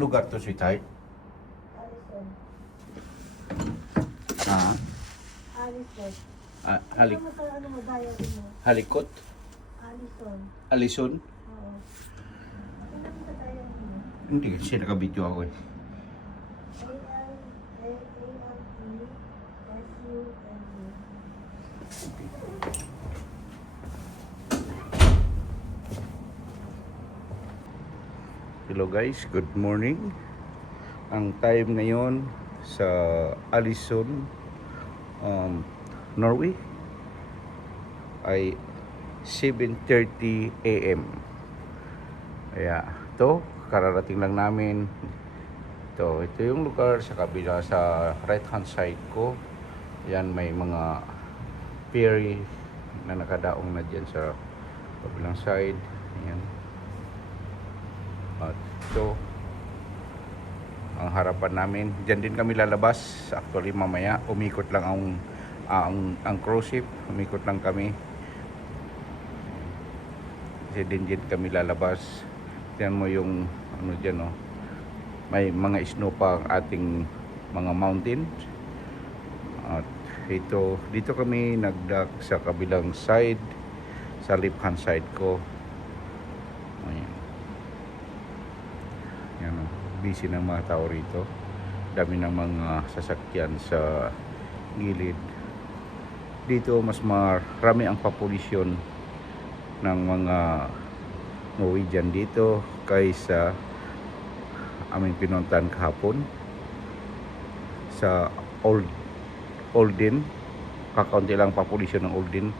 lugar to, sweetheart? Alison. Ah, Alison. halik, Ano mo diary mo? halikot? Alison. Alison? Oo. Ano mo sa diary mo? Hindi, kasi nakabidyo ako eh. Hello guys, good morning. Ang time ngayon sa ALESUND, Norway ay 7:30 AM. Kaya ito, kararating lang namin. Ito yung lugar sa kabila, sa right hand side ko. Yan, may mga ferry na nakadaong na dyan sa kabilang side. Ayan. At ito ang harapan namin. Diyan din kami lalabas. Actually mamaya umikot lang ang cruise ship. Umikot lang kami. Kasi din kami lalabas. Tingnan mo yung ano dyan, oh. May mga snow pa ang ating mga mountains. At dito kami nagdock sa kabilang side, sa left hand side ko. Ayan. Yan, busy ng mga tao rito. Dami ng mga sasakyan sa gilid. Dito mas marami ang populasyon ng mga Norwegian dito kaysa aming pinuntahan kahapon sa Olden. Kakaunti lang populasyon ng Olden,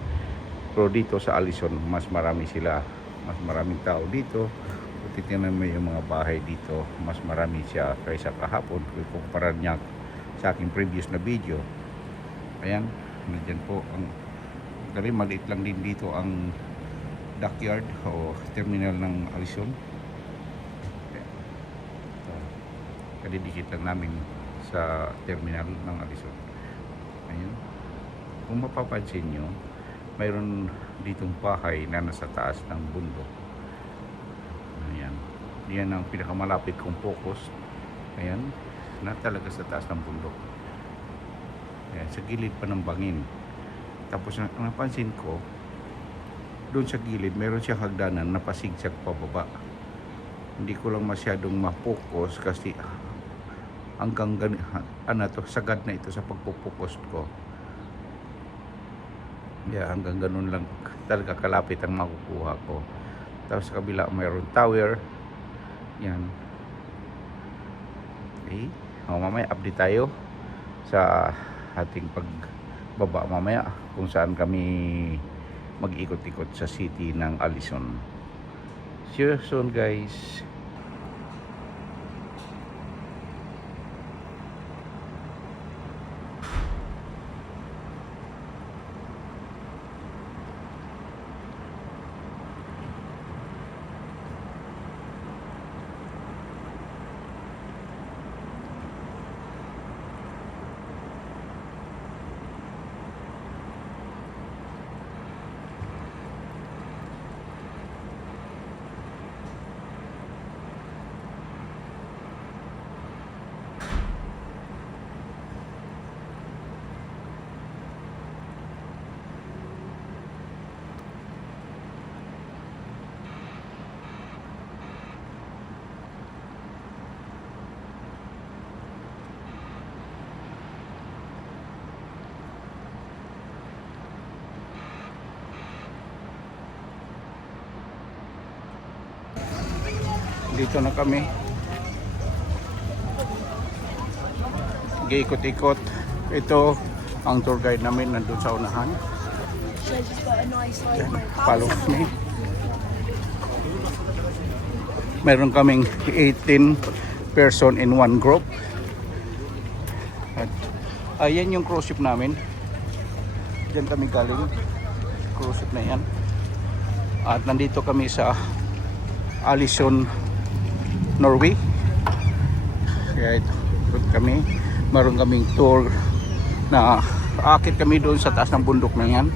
pero dito sa ALESUND mas marami sila, mas maraming tao dito. Titingnan mo yung mga bahay dito, mas marami siya kaysa kahapon kung kumpara niya sa aking previous na video. Ayan, nandiyan po ang dali, maliit lang din dito ang dockyard o terminal ng ALESUND. Kadidikit lang namin sa terminal ng ALESUND. Ayan, kung mapapansin nyo, mayroon ditong bahay na nasa taas ng bundok. Ayan. Yan ang pinakamalapit kong focus. Ayan. Na talaga sa taas ng bundok. Ayan. Sa gilid pa ng bangin. Tapos napansin ko, doon sa gilid, meron siyang hagdanan na pasigsag pababa. Hindi ko lang masyadong ma-focus kasi hanggang sagad na ito sa pagpo-focus ko. Yeah, hanggang ganun lang talaga kalapit ang makukuha ko. Tapos sa kabila mayroon tower. Yan. Okay. Mamaya update tayo sa ating pagbaba mamaya kung saan kami mag-ikot-ikot sa city ng ALESUND. See you soon guys. Dito na kami. Giikot-ikot. Ito ang tour guide namin nandun sa unahan. Follow me. Meron kaming 18 person in one group. At ayan yung cruise ship namin. Diyan kami galing. Cruise ship na yan. At nandito kami sa ALESUND Norway. Kaya ito kami, meron kaming tour na aakit kami doon sa taas ng bundok na yan.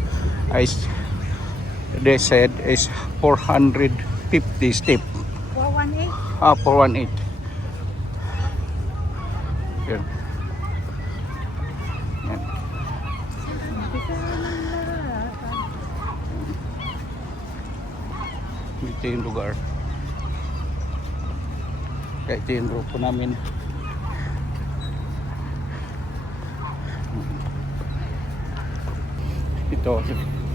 They said is 450 step. 418? 418. Ito yung lugar. Kaya ito yung grupo namin. Ito,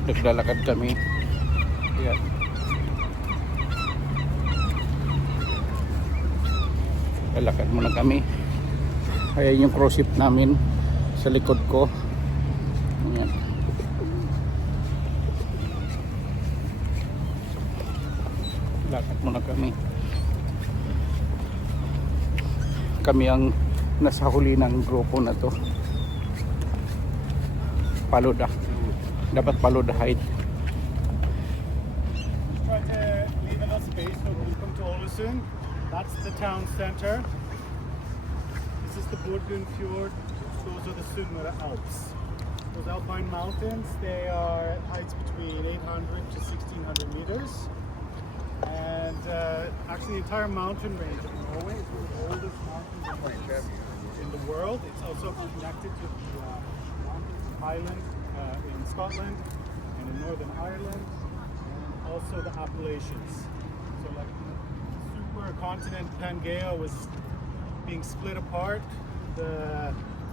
naglalakad kami. Ayan. Lalakad muna kami. Ayan yung cross ship namin sa likod ko. Ayan. Lakad muna kami. Kami ang nasa huli ng grupo na to. Paluda. Dapat paluda height. Try to leave enough space so when you come to ALESUND, that's the town center. This is the Borgund Fjord. Those are the Sunnmøre Alps. Those alpine mountains, they are at heights between 800 to 1600 meters. And actually the entire mountain range of Norway is one of the oldest mountain ranges in the world. It's also connected to the mountains of Highland in Scotland and in Northern Ireland, and also the Appalachians. So like the supercontinent Pangaea was being split apart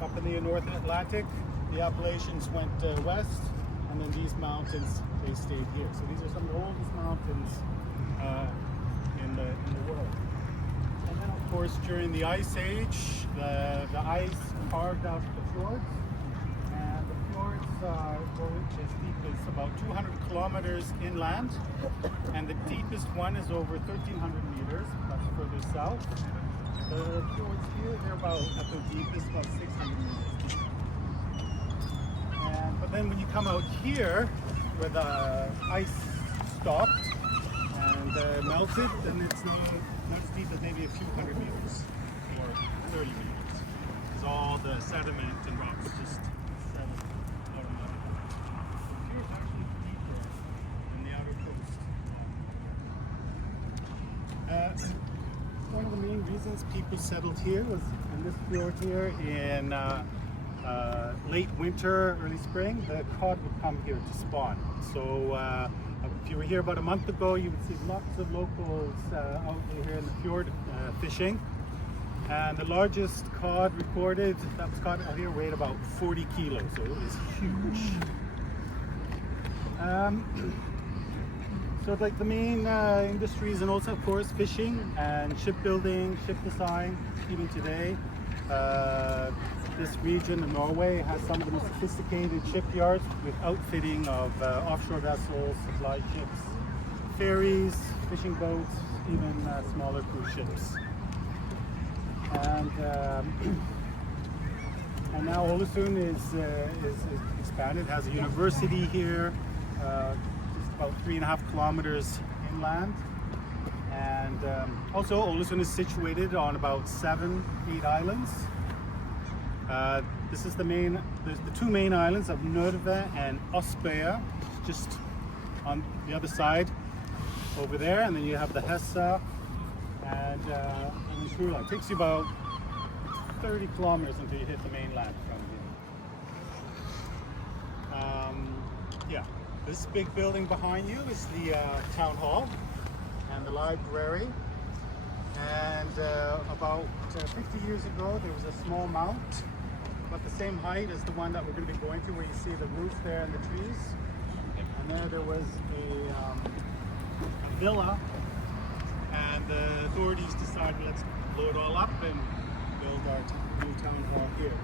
up in the North Atlantic. The Appalachians went west, and then these mountains, they stayed here. So these are some of the oldest mountains in the world. And then of course during the Ice Age, the ice carved out the fjords, and the fjords go as deep as about 200 kilometers inland, and the deepest one is over 1,300 meters. That's further south. The fjords here, they're about at the deepest about 600 meters deep. But then when you come out here, where the ice stopped and melted, then it's not as deep as maybe a few hundred meters or 30 meters. Because all the sediment and rocks just settled automatically. Here it's actually deeper than the outer coast. One of the main reasons people settled here was in this fjord here in late winter, early spring, the cod would come here to spawn. So if you were here about a month ago, you would see lots of locals out here in the fjord fishing. And the largest cod recorded that was caught out here weighed about 40 kilos, so it was huge. So like the main industries, and also of course fishing and shipbuilding, ship design, even today. This region of Norway has some of the most sophisticated shipyards with outfitting of offshore vessels, supply ships, ferries, fishing boats, even smaller cruise ships. And now ALESUND is expanded, has a university here, just about 3.5 kilometers inland. And also ALESUND is situated on about 7-8 islands. This is there's the two main islands of Norway and Osbøya, just on the other side over there, and then you have the Hessa and Trula. It takes you about 30 kilometers until you hit the mainland from here. Yeah, this big building behind you is the town hall and the library. And about 50 years ago, there was a small mount, about the same height as the one that we're going to be going to, where you see the roof there and the trees. And there was a villa, and the authorities decided, let's blow it all up and build our new town hall here.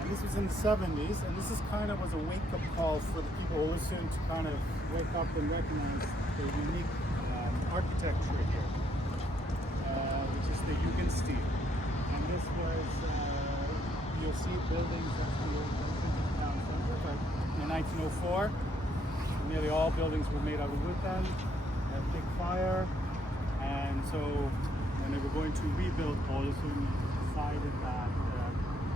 And this was in the 70s, and this is kind of was a wake-up call for the people of ALESUND to kind of wake up and recognize the unique architecture here. Which is the Jugendstil. And this was, you'll see buildings at the old town center, but in 1904, nearly all buildings were made out of wood then, a big fire, and so when they were going to rebuild ALESUND, decided that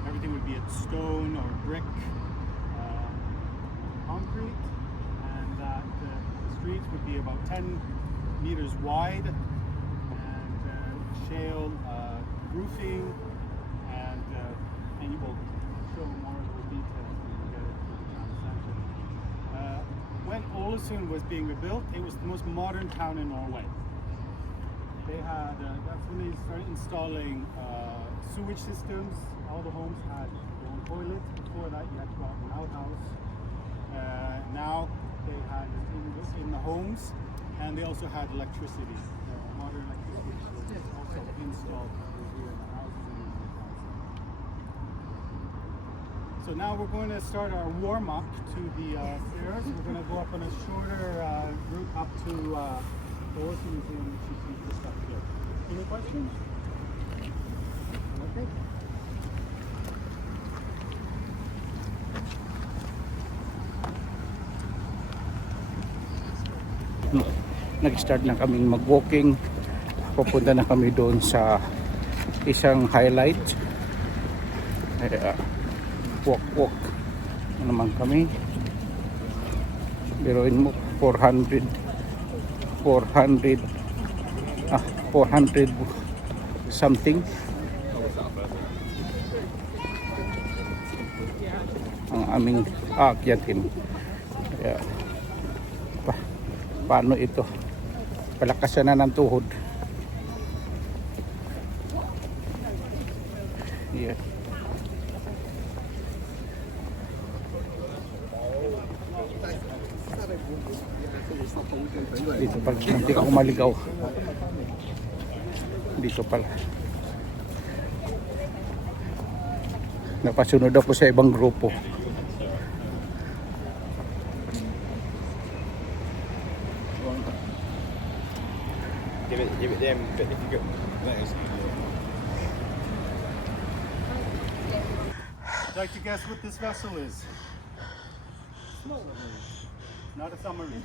everything would be at stone or brick, concrete, and that the streets would be about 10 meters wide, shale roofing, and you will show more of the details when we get it to the town center. when Ålesund was being rebuilt, it was the most modern town in Norway. They had, that's when they started installing sewage systems. All the homes had their own toilets. Before that, you had to go out and outhouse. Now they had it in the homes, and they also had electricity. Modern electricity was also installed here in the houses and in the towns. So now we're going to start our warm-up to the stairs. We're going to go up on a shorter route up to the Ålesund Museum, which you see just up here. Any questions? Okay. Nag-start na kaming mag-walking. Pupunta na kami doon sa isang highlight. Walk na naman kami. Biruin mo 400 something ang aming aakyatin. Kaya paano ito? Palakasan na ng tuhod. Yeah. Dito pala, hindi ako maligaw. Dito pala. Napasunod ako sa ibang grupo. Give it them, but if you go, Would you like to guess what this vessel is? Not a submarine.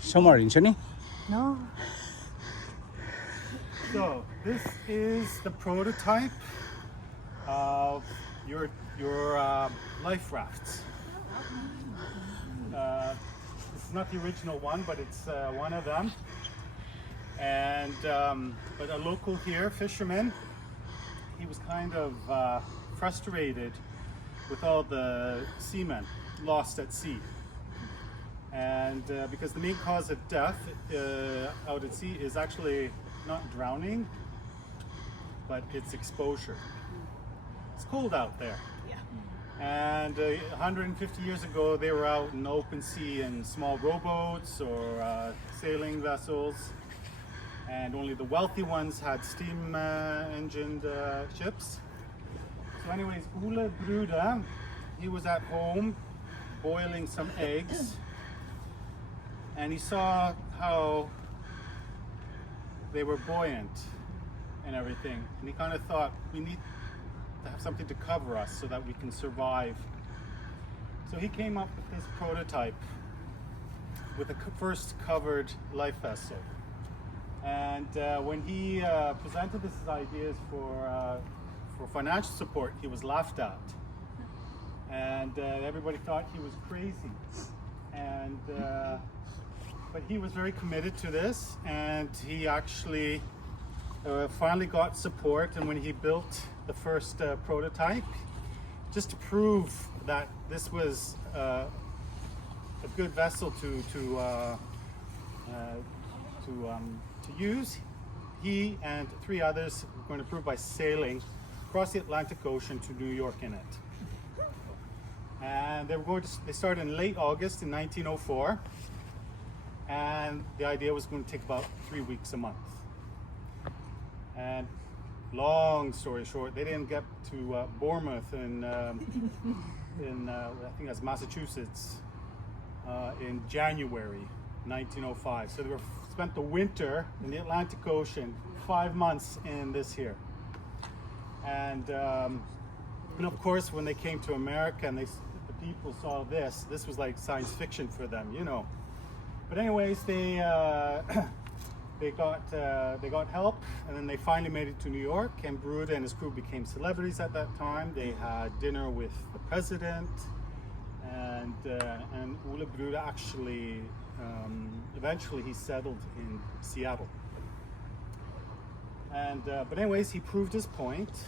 Submarine siya ni? No. So this is the prototype of your life rafts. This is not the original one, but it's one of them. And but a local here, fisherman, he was kind of frustrated with all the seamen lost at sea. And because the main cause of death out at sea is actually not drowning, but it's exposure. It's cold out there. And 150 years ago, they were out in the open sea in small rowboats or sailing vessels. And only the wealthy ones had steam engined ships. So anyways, Ole Brude, he was at home boiling some eggs, and he saw how they were buoyant and everything. And he kind of thought, we need to have something to cover us so that we can survive. So he came up with this prototype with the first covered life vessel. And when he presented this ideas for financial support, he was laughed at. And everybody thought he was crazy. And but he was very committed to this, and he actually finally got support. And when he built the first prototype, just to prove that this was a good vessel to use, he and 3 others were going to prove by sailing across the Atlantic Ocean to New York in it. And they started in late August in 1904, and the idea was going to take about 3 weeks a month. And long story short, they didn't get to Bournemouth in I think that's Massachusetts in January 1905. So they spent the winter in the Atlantic Ocean, 5 months in this here. And of course, when they came to America and the people saw this was like science fiction for them, you know. But anyways, they got help, and then they finally made it to New York. And Brude and his crew became celebrities at that time. They had dinner with the president, and Ole Brude actually eventually he settled in Seattle. And but anyways, he proved his point,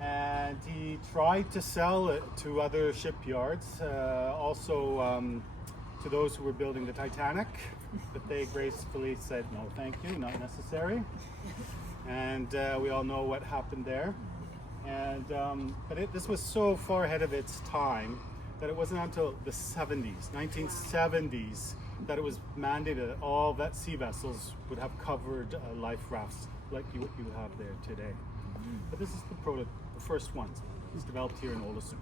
and he tried to sell it to other shipyards, also to those who were building the Titanic, but they gracefully said, no, thank you, not necessary. And we all know what happened there. And this was so far ahead of its time that it wasn't until the 1970s, that it was mandated that all sea vessels would have covered life rafts like you have there today. But this is the first one. It's developed here in ALESUND.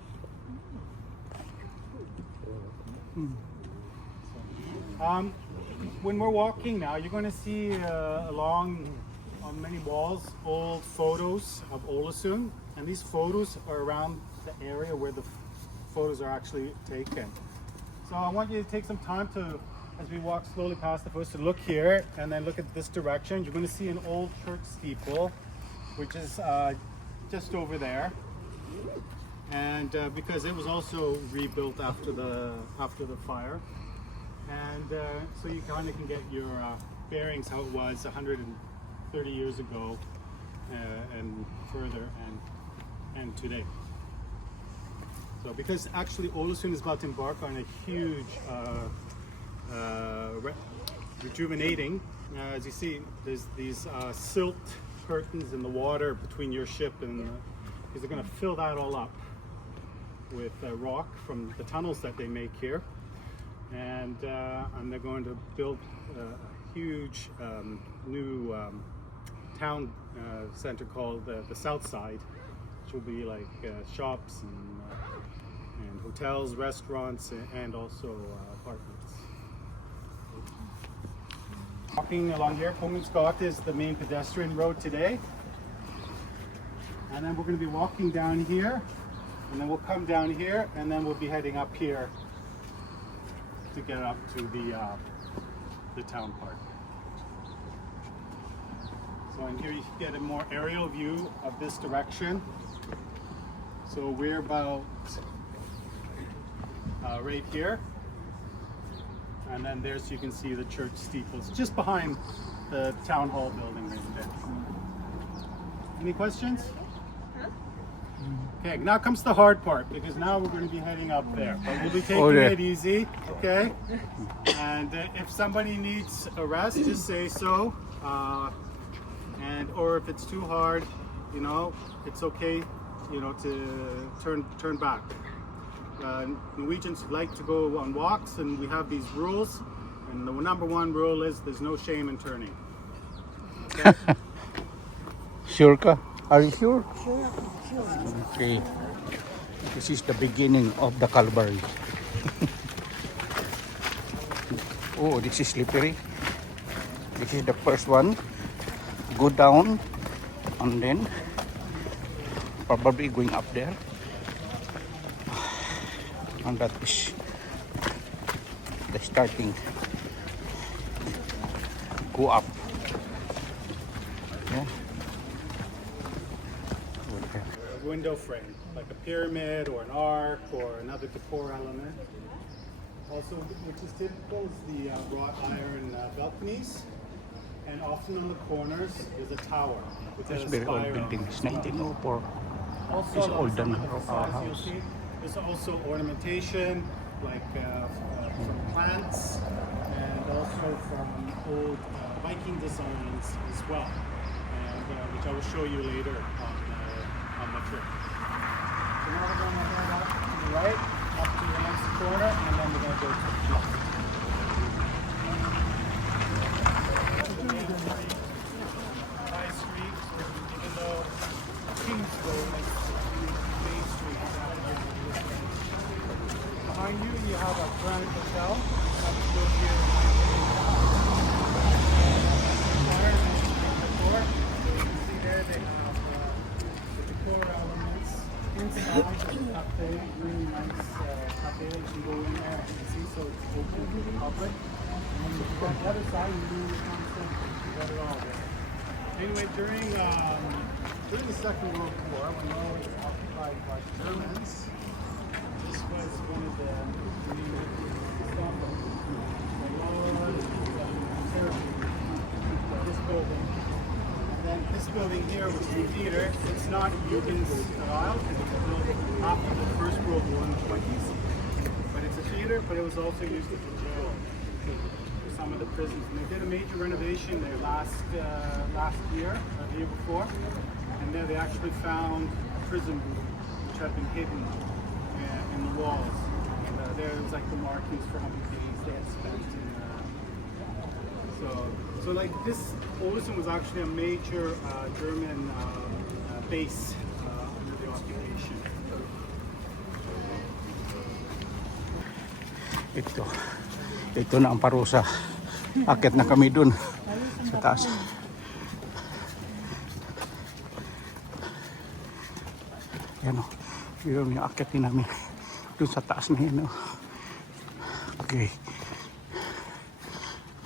When we're walking now, you're going to see along on many walls old photos of ALESUND, and these photos are around the area where the photos are actually taken. So I want you to take some time to, as we walk slowly past the photos, to look here and then look at this direction. You're going to see an old church steeple, which is just over there, and because it was also rebuilt after the fire, and so you kind of can get your bearings how it was 130 years ago and further and today. So because actually ALESUND is about to embark on a huge rejuvenating, as you see, there's these silt curtains in the water between your ship and because they're going to fill that all up with rock from the tunnels that they make here, and they're going to build a huge new town center called the South Side, which will be like shops and hotels, restaurants, and also apartments. Walking along here, Scott is the main pedestrian road today. And then we're going to be walking down here, and then we'll come down here, and then we'll be heading up here to get up to the town park. So in here you get a more aerial view of this direction. So we're about right here, and then there's, you can see the church steeples just behind the town hall building right there. Any questions? Okay, now comes the hard part, because now we're going to be heading up there, but we'll be taking it easy, okay? And if somebody needs a rest, just say so, or if it's too hard, you know, it's okay, you know, to turn back. Norwegians like to go on walks, and we have these rules, and the number one rule is there's no shame in turning. Okay? Sure ka? Are you sure? Sure. Okay. This is the beginning of the Calvary. Oh, this is slippery. This is the first one. Go down, and then probably going up there. And that is the starting. Go up. Yeah. A window frame, like a pyramid or an arc or another decor element. Also, which is typical, is the wrought iron balconies. And often on the corners is a tower with a Very old spire. building. It's 1904. Also, It's on older some than of the our facades you'll house. see, there's also ornamentation, like from plants, and also from old Viking designs as well, and which I will show you later on the trip. So now we're going to head up to the right, up to the next corner, and then we're going to go to the left. High Street, even though Kings Road is Main Street. Behind you, you have a Grand Hotel. That's built here in 1984. You can see there they have the decor elements inside the cafe. Really nice cafe. You can go in there and you can see, so it's open to the public. And then on the other side, you do the concept. You got it all there. Anyway, during the Second World War, when Norway was occupied by Germans, this was one of the this building. And then this building here, which is the theater, it's not Jugend style, because it was built after the First World War in the 20s. But it it's a theater, but it was also used as a jail for some of the prisons. And they did a major renovation there last year, or the year before, and there they actually found a prison which had been hidden in the walls. And there was like the markings for how many days they had spent in. So like this, ALESUND was actually a major German base under the occupation. Ito na ang parusa. Akit na kami dun sa taas. Yan o. Yun yung akit din namin dun sa taas na yun o. Okay.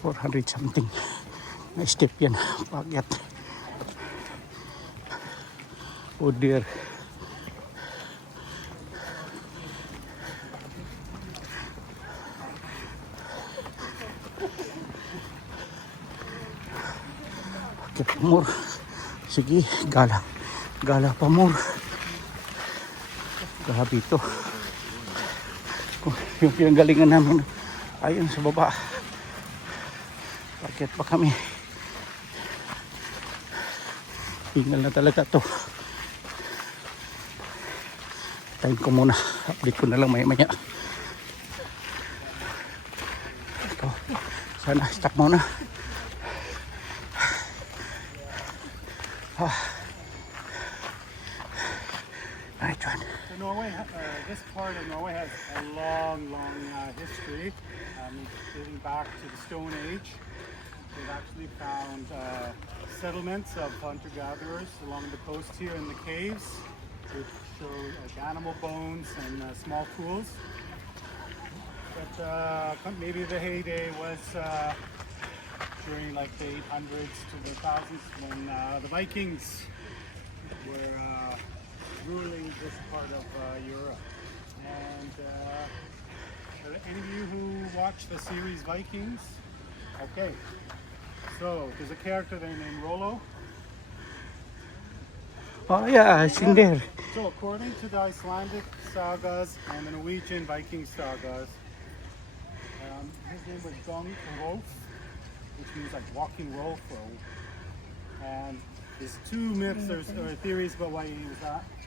400 something na step yan. Pagyat. Oh dear. Akit more. Sige, gala. Gala pa more. Grabe ito. Yung pinanggalingan namin ayun sa baba. Bakit pa kami? Hingal na talaga to. Time ko muna. Update ko na lang maya-maya. Ito. Sana stop muna. Right one. So Norway, this part of Norway has a long history, dating back to the Stone Age. They've actually found settlements of hunter-gatherers along the coast here in the caves, which show like animal bones and small tools. But maybe the heyday was during like the 800s to the 1000s when the Vikings were ruling this part of Europe. And any of you who watch the series Vikings? Okay. So there's a character there named Rollo. Oh yeah, it's in there. So according to the Icelandic sagas and the Norwegian Viking sagas, his name was Gong Rolf, which means like walking rolf. And there's two myths or theories about why he was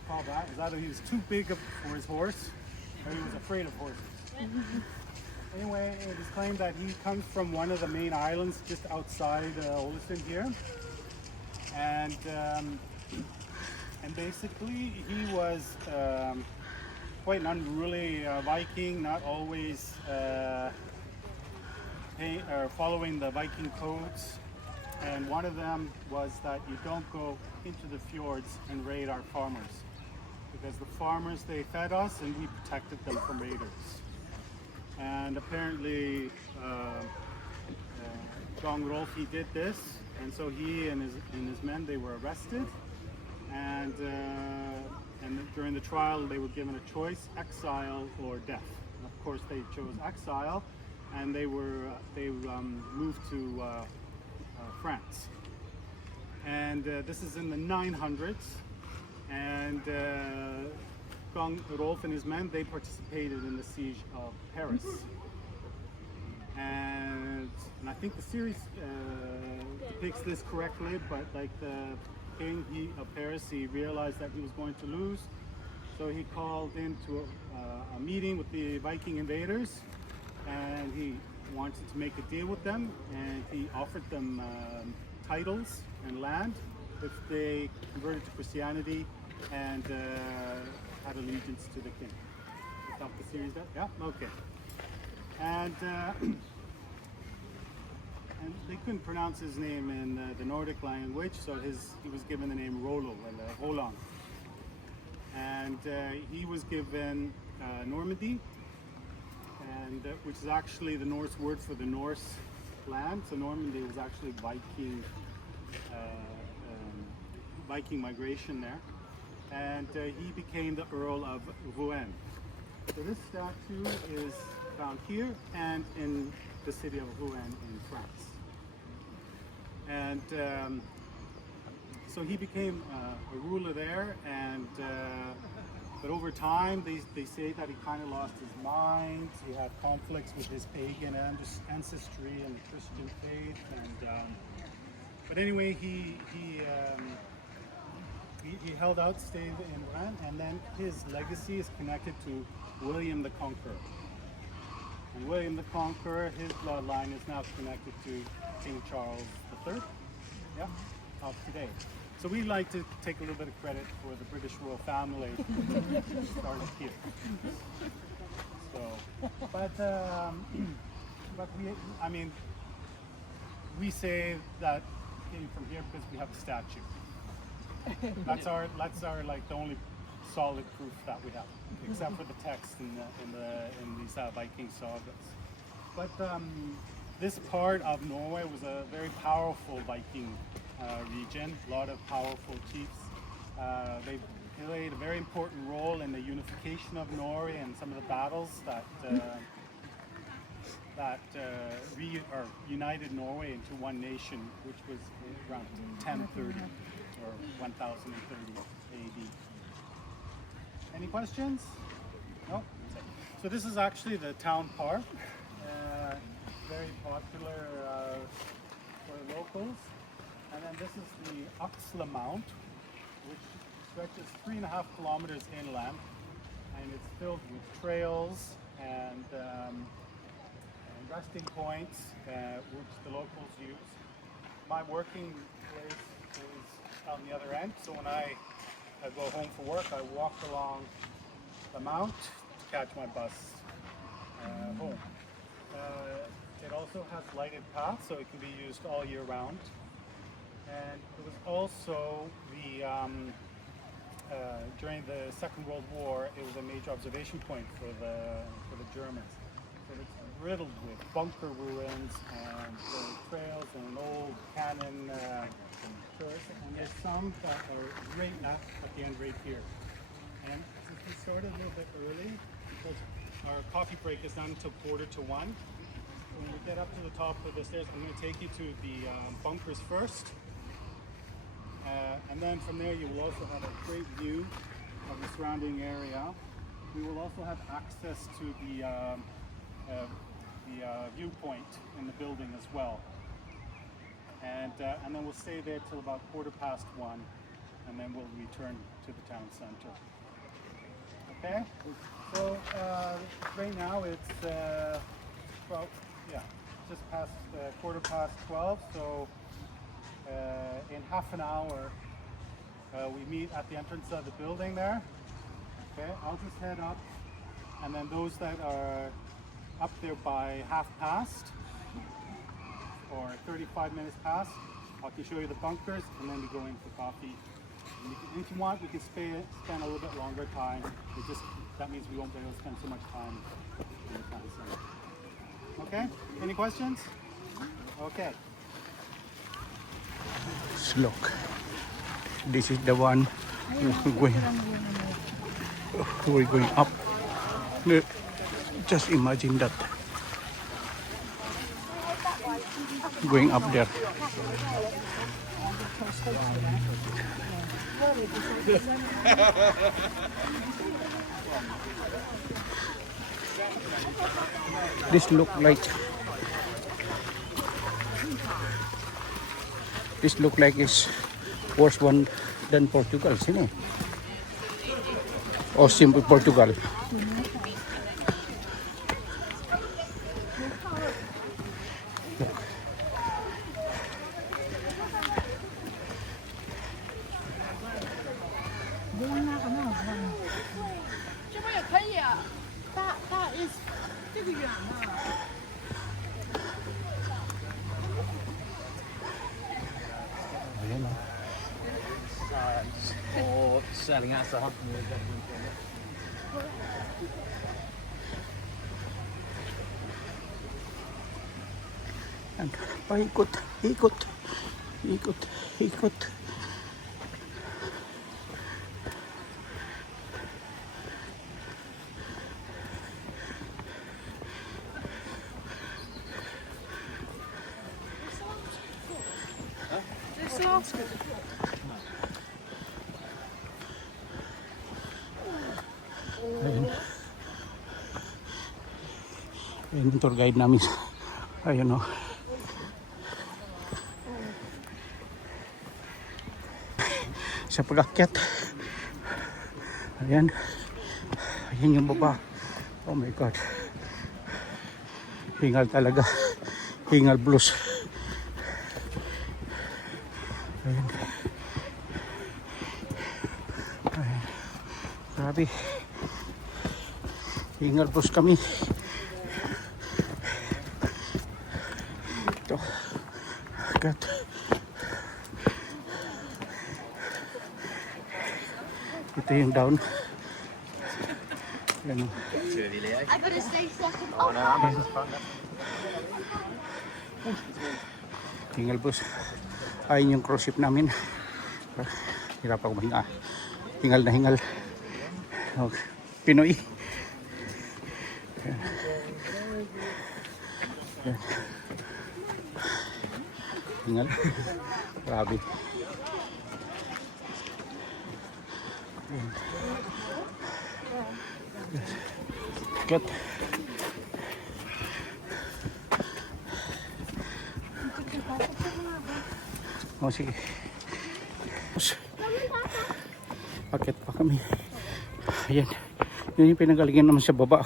called that. Is that he was too big for his horse, or he was afraid of horses. Anyway, it is claimed that he comes from one of the main islands just outside ALESUND here, and basically he was quite an unruly Viking, not always following the Viking codes. And one of them was that you don't go into the fjords and raid our farmers, because the farmers, they fed us and we protected them from raiders. And apparently Gong Rolf, he did this, and so he and his men, they were arrested, and during the trial they were given a choice: exile or death. And of course they chose exile, and they moved to France. And this is in the 900s, and Gong Rolf and his men, they participated in the siege of Paris. And I think the series depicts this correctly, but like the king of Paris, he realized that he was going to lose, so he called into a meeting with the Viking invaders, and he wanted to make a deal with them, and he offered them titles and land if they converted to Christianity and had allegiance to the king. Stop the series there? Yeah? Okay. And they couldn't pronounce his name in the Nordic language, so he was given the name Rollo, and Roland. And he was given Normandy, and which is actually the Norse word for the Norse land. So Normandy was actually Viking migration there, and he became the Earl of Rouen. So this statue is found here and in the city of Rouen in France. And so he became a ruler there, and But over time, they say that he kind of lost his mind. He had conflicts with his pagan ancestry and the Christian faith. And but anyway, he held out, stayed in Iran, and then his legacy is connected to William the Conqueror. And William the Conqueror, his bloodline is now connected to King Charles III, yeah, of today. So we like to take a little bit of credit for the British royal family started here. So, but we say that came from here because we have a statue. That's our like the only solid proof that we have, except for the text in these Viking sagas. But this part of Norway was a very powerful Viking region. A lot of powerful chiefs. They played a very important role in the unification of Norway and some of the battles that united Norway into one nation, which was around 1030 or 1030 AD. Any questions? No? So this is actually the town park. Very popular for locals. And then this is the Uxla Mount, which stretches 3.5 kilometers inland. And it's filled with trails and resting points, which the locals use. My working place is on the other end, so when I go home for work, I walk along the mount to catch my bus home. It also has lighted paths, so it can be used all year round. And it was also during the Second World War, it was a major observation point for the Germans. So it's riddled with bunker ruins and trails and an old cannon turret. And there's some that are right at the end right here. And since we started a little bit early, because our coffee break is not until 1:45. When we get up to the top of the stairs, I'm going to take you to the bunkers first. And then from there you will also have a great view of the surrounding area. We will also have access to the viewpoint in the building as well. And then we'll stay there till about 1:15, and then we'll return to the town center. Okay? So right now it's just past 12:15. So in half an hour we meet at the entrance of the building there. Okay, I'll just head up, and then those that are up there by 1/2 or 35 minutes past, I can show you the bunkers, and then we go in for coffee. And if you want, we can spend a little bit longer time. That means we won't be able to spend so much time in the town center. Okay, any questions? Okay. Look, this is the one we're going up. Just imagine that, going up there. This look like it's worse one than Portugal, isn't it? Or simple Portugal. Selling out sa hot. And paikot, ikot. yung tour guide namin. Ayun o. Sa pag-akyat. Ayan. Ayan yung baba. Oh my God. Hingal talaga. Hingal blues. Ayan. Ayan. Grabe. Hingal blues kami. Ito. Agad. Ito yung down. Ayan. I gotta stay second. Oh no, I'm just fun. Hingal bus. Ayun yung cruise ship namin. Hirap ako mahinga. Hingal na hingal. Okay. Pinoy. Ayan. Ayan. Hingal. Grabe. Ayan. Ket. Oh, sige. Akit pa kami. Ayan. Yun yung pinagalingan naman sa baba.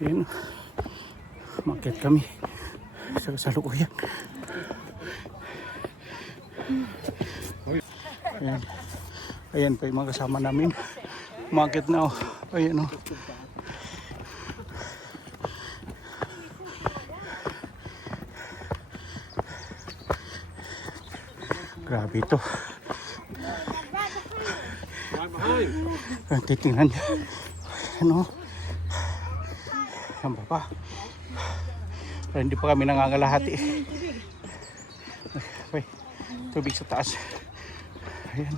Ayan. Makit kami. Sa kasalukuyan. Ayan. Ayan pa yung mga kasama namin. Makit na oh. Ayan oh. Grabe ito. Titingnan niya. Ano? Ang baba. Pero hindi pa kami nangangalahati. Okay. Tubig sa taas. Ayan.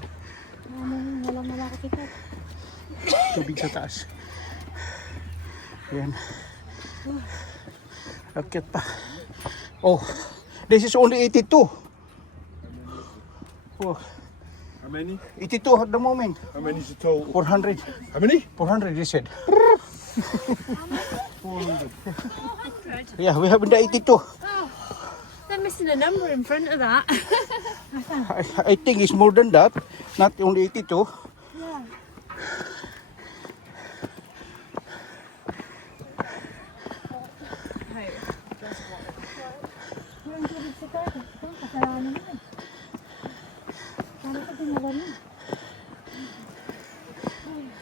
Tubig sa taas. Ayan. Akit pa. Oh, this is only 82. Oh, How many? 82 at the moment. How many is the total? 400. How many? 400 they said. Yeah, we have the 82. They're missing a number in front of that. I think it's more than that. Not only 82.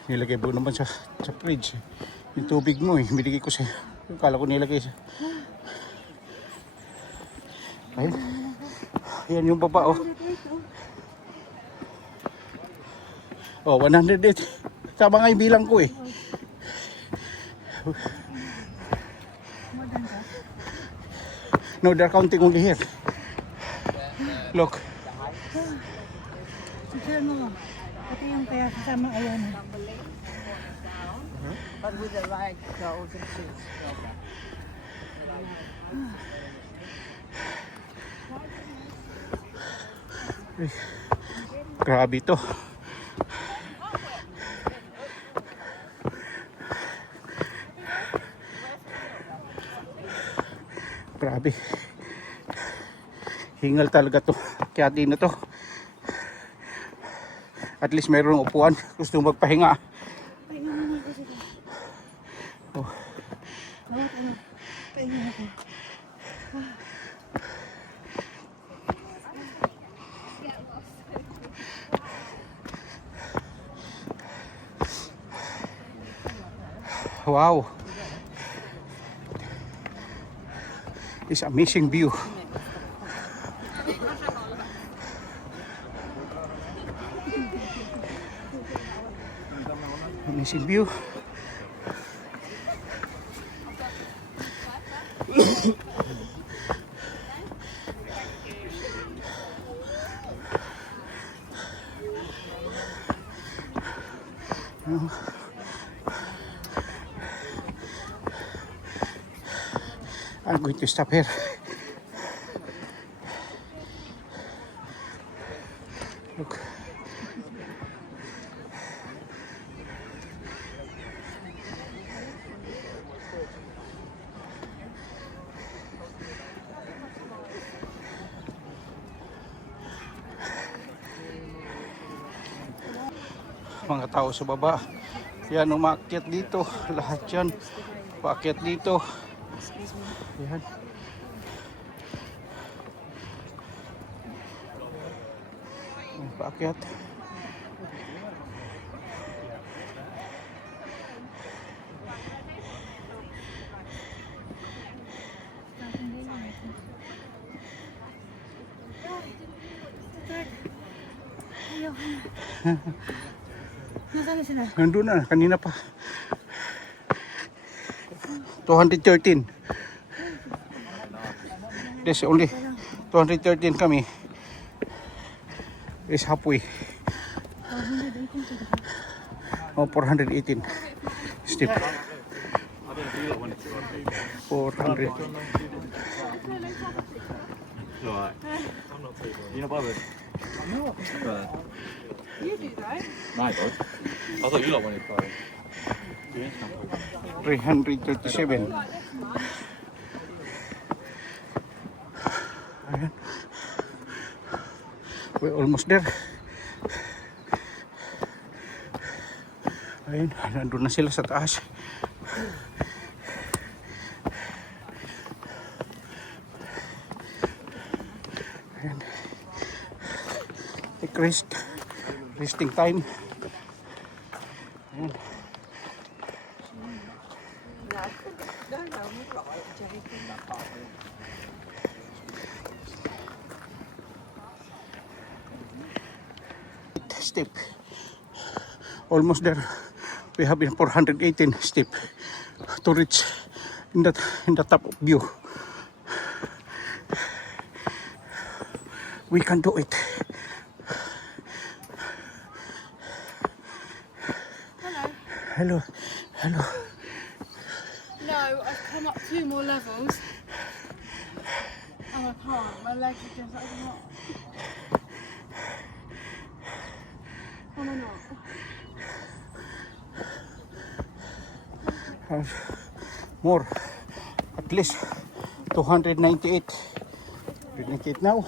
Nilagay po naman sa fridge. Yung tubig mo eh. Binigay ko sa... Kala ko nilagay sa... Ayun. Ayan yung baba oh. Oh, 108. Tama nga yung bilang ko eh. No, they're counting only here. Look. Sige mo. Ito yung kaya kasama ayan. But with the right goes and shoes. Grabe ito. Grabe. Hingal talaga to. Kaya din na to. At least mayroong upuan. Gusto magpahinga. Oh. Wow. This amazing view. Amazing view. I'm going to stop here. Look. mga tao sa baba. Yan, umakyat dito. Lahat yan. Paakyat dito. Yan. Paakyat. Nasaan na sila? Nandun na, kanina pa. 213. There's only 213 kami. Is halfway. Oh, 418. Step. 400. You're not bothered? You do though. My God. I thought you lot wanted to. 337. Ayan. We're almost there. Ayun, nandun na sila sa taas. Ayan. Take rest. Resting time. Ayan. Step. Almost there. We have been 418 step to reach in the top of view. We can do it. Hello. Hello. No, I've come up 2 more levels. And I can't. My legs are just like not. Am I not? More. At least 298. 298 now.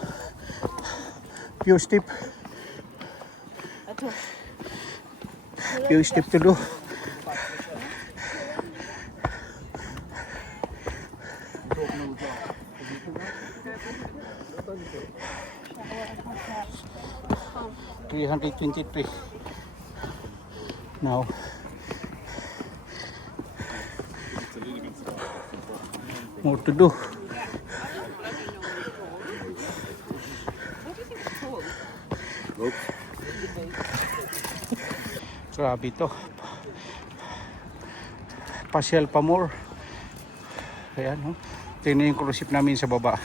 Few step. Few step to do. $323 now. More to do. Grabe to. Pasyal pa more. Ayan, no? Tingnan yung cruise ship namin sa baba.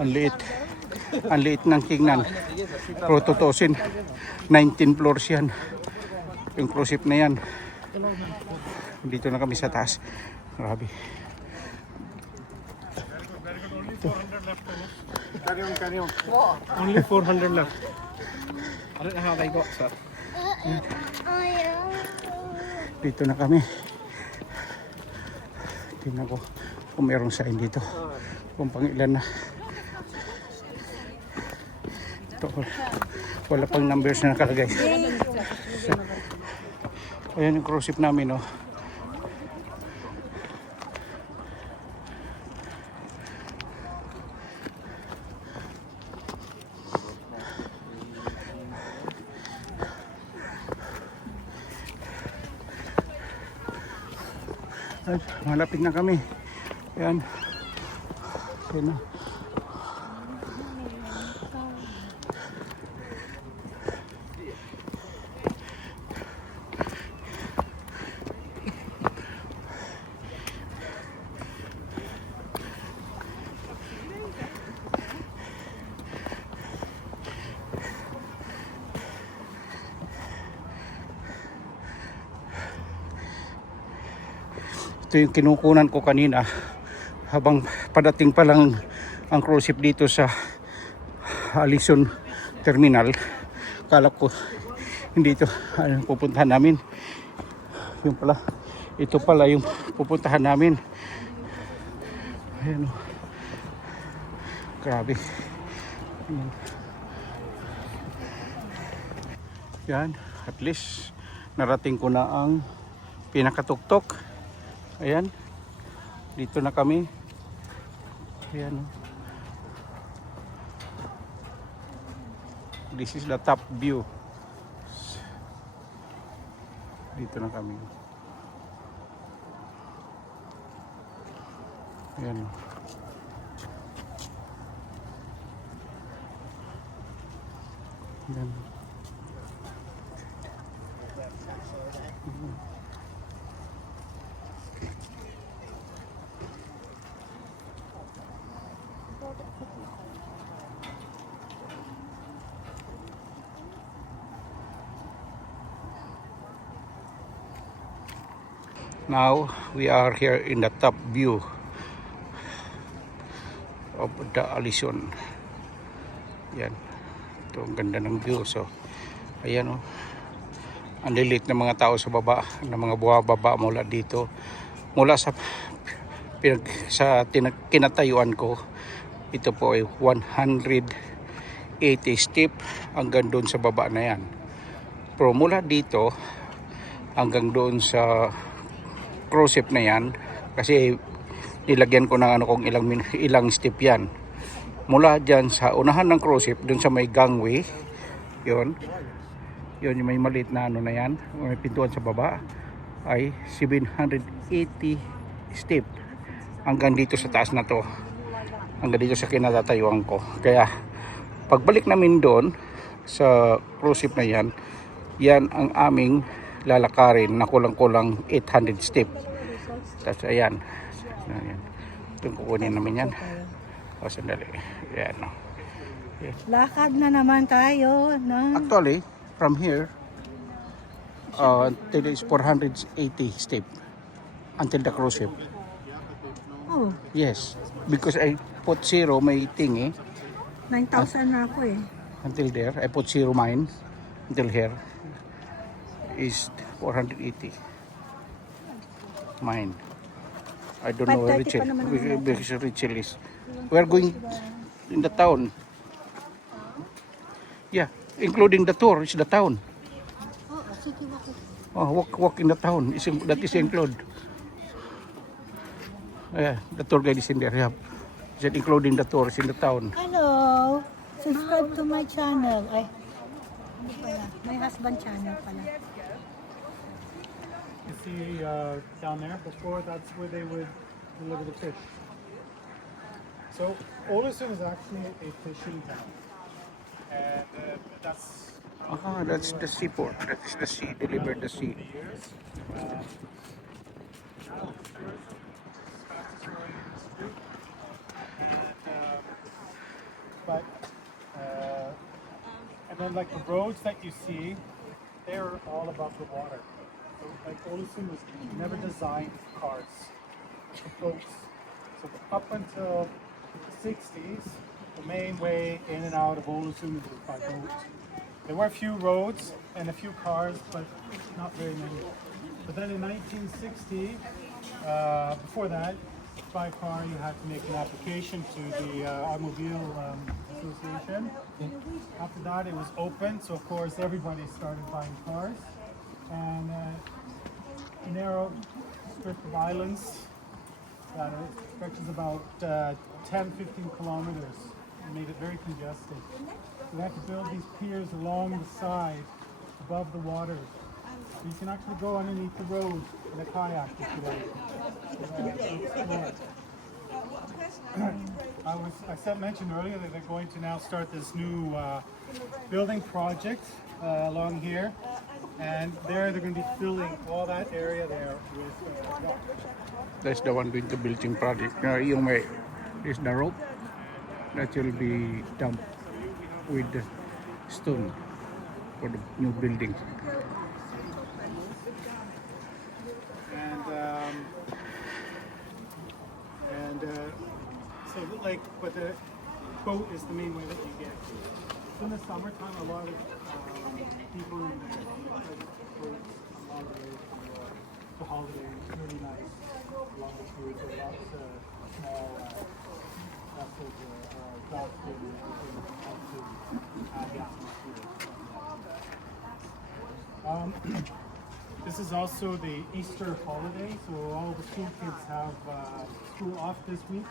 Ang liit. Ang liit ng Kingnan. Pero tutusin, 19 floors yan. Yung cruise ship na yan. Dito na kami sa taas. Grabe. Carry on. Only 400 left. I don't know how they got that. Dito na kami. Tingnan ko kung merong sign dito. Kung pangilan na. Ito, wala pang numbers na nakalagay. Ayan yung cruise ship namin, oh. Ay, malapit na kami. Ayan. Ayan na. Ito yung kinukunan ko kanina habang padating pa lang ang cruise ship dito sa ALESUND terminal. Kala ko hindi ito pupuntahan namin. Yung pala, ito pala yung pupuntahan namin. Ayan, oh. Grabe. Ayan. Yan, at least narating ko na ang pinakatuktok. Ayan, dito na kami. Ayan, this is the top view. Dito na kami. Ayan. Ayan. Now we are here in the top view of the ALESUND. Yan. Ito ang ganda ng view. So, ayan o. Ang lilit ng mga tao sa baba, ng mga buwababa mula dito. Mula sa kinatayuan ko, ito po ay 180 step hanggang doon sa baba na yan. Pero mula dito hanggang doon sa cruise ship na yan, kasi nilagyan ko ng kung ilang step yan. Mula dyan sa unahan ng cruise ship, doon sa may gangway, yun yung may maliit na na yan, may pintuan sa baba, ay 780 step hanggang dito sa taas na to, hanggang dito sa kinatatayuan ko. Kaya pagbalik namin doon sa cruise ship na yan, yan ang aming lalakarin na kulang-kulang 800 step. Tapos ayan, doon kukunin namin yan. O sandali, ayan. Lakad na naman tayo. No? Actually, from here until it's 480 step until the cruise ship. Oh, Yes, because I put zero may thing 9,000 na ako eh. until there. I put zero mine until here is 480 mine. I don't know where 530 pa naman ang Because Rachel is. We are going in the town. Yeah, including the tour is the town. Oh, walk in the town. That is include. Yeah, the tour guide is in there. Yeah, is including the tours in the town. Hello! Subscribe to my channel. Ay, hindi pala. My husband channel pala. You see down there, before that's where they would deliver the fish. So ALESUND is actually a fishing town. And That's the seaport. That is the sea. Delivered the sea. But and then like the roads that you see, they're all above the water. So like ALESUND was never designed for cars, for boats. So up until the 60s, the main way in and out of ALESUND was by boat. There were a few roads and a few cars, but not very many. But then in 1960, before that, by car you had to make an application to the Automobile Association. After that it was open, so of course everybody started buying cars. And a narrow strip of islands that stretches about 10-15 kilometers. It made it very congested. We had to build these piers along the side, above the water. You can actually go underneath the road in a kayak if you like. I mentioned earlier that they're going to now start this new building project along here, and they're going to be filling all that area there with rock. That's the one doing the building project. Yung may is the rope that will be dumped with the stone for the new building. So like, but the boat is the main way that you get. So in the summertime, a lot of people in the boats along the way for holidays. It's really nice along the cruise. There's lots of small vessels or docks and everything out to add the atmosphere. This is also the Easter holiday, so all the school kids have school off this week.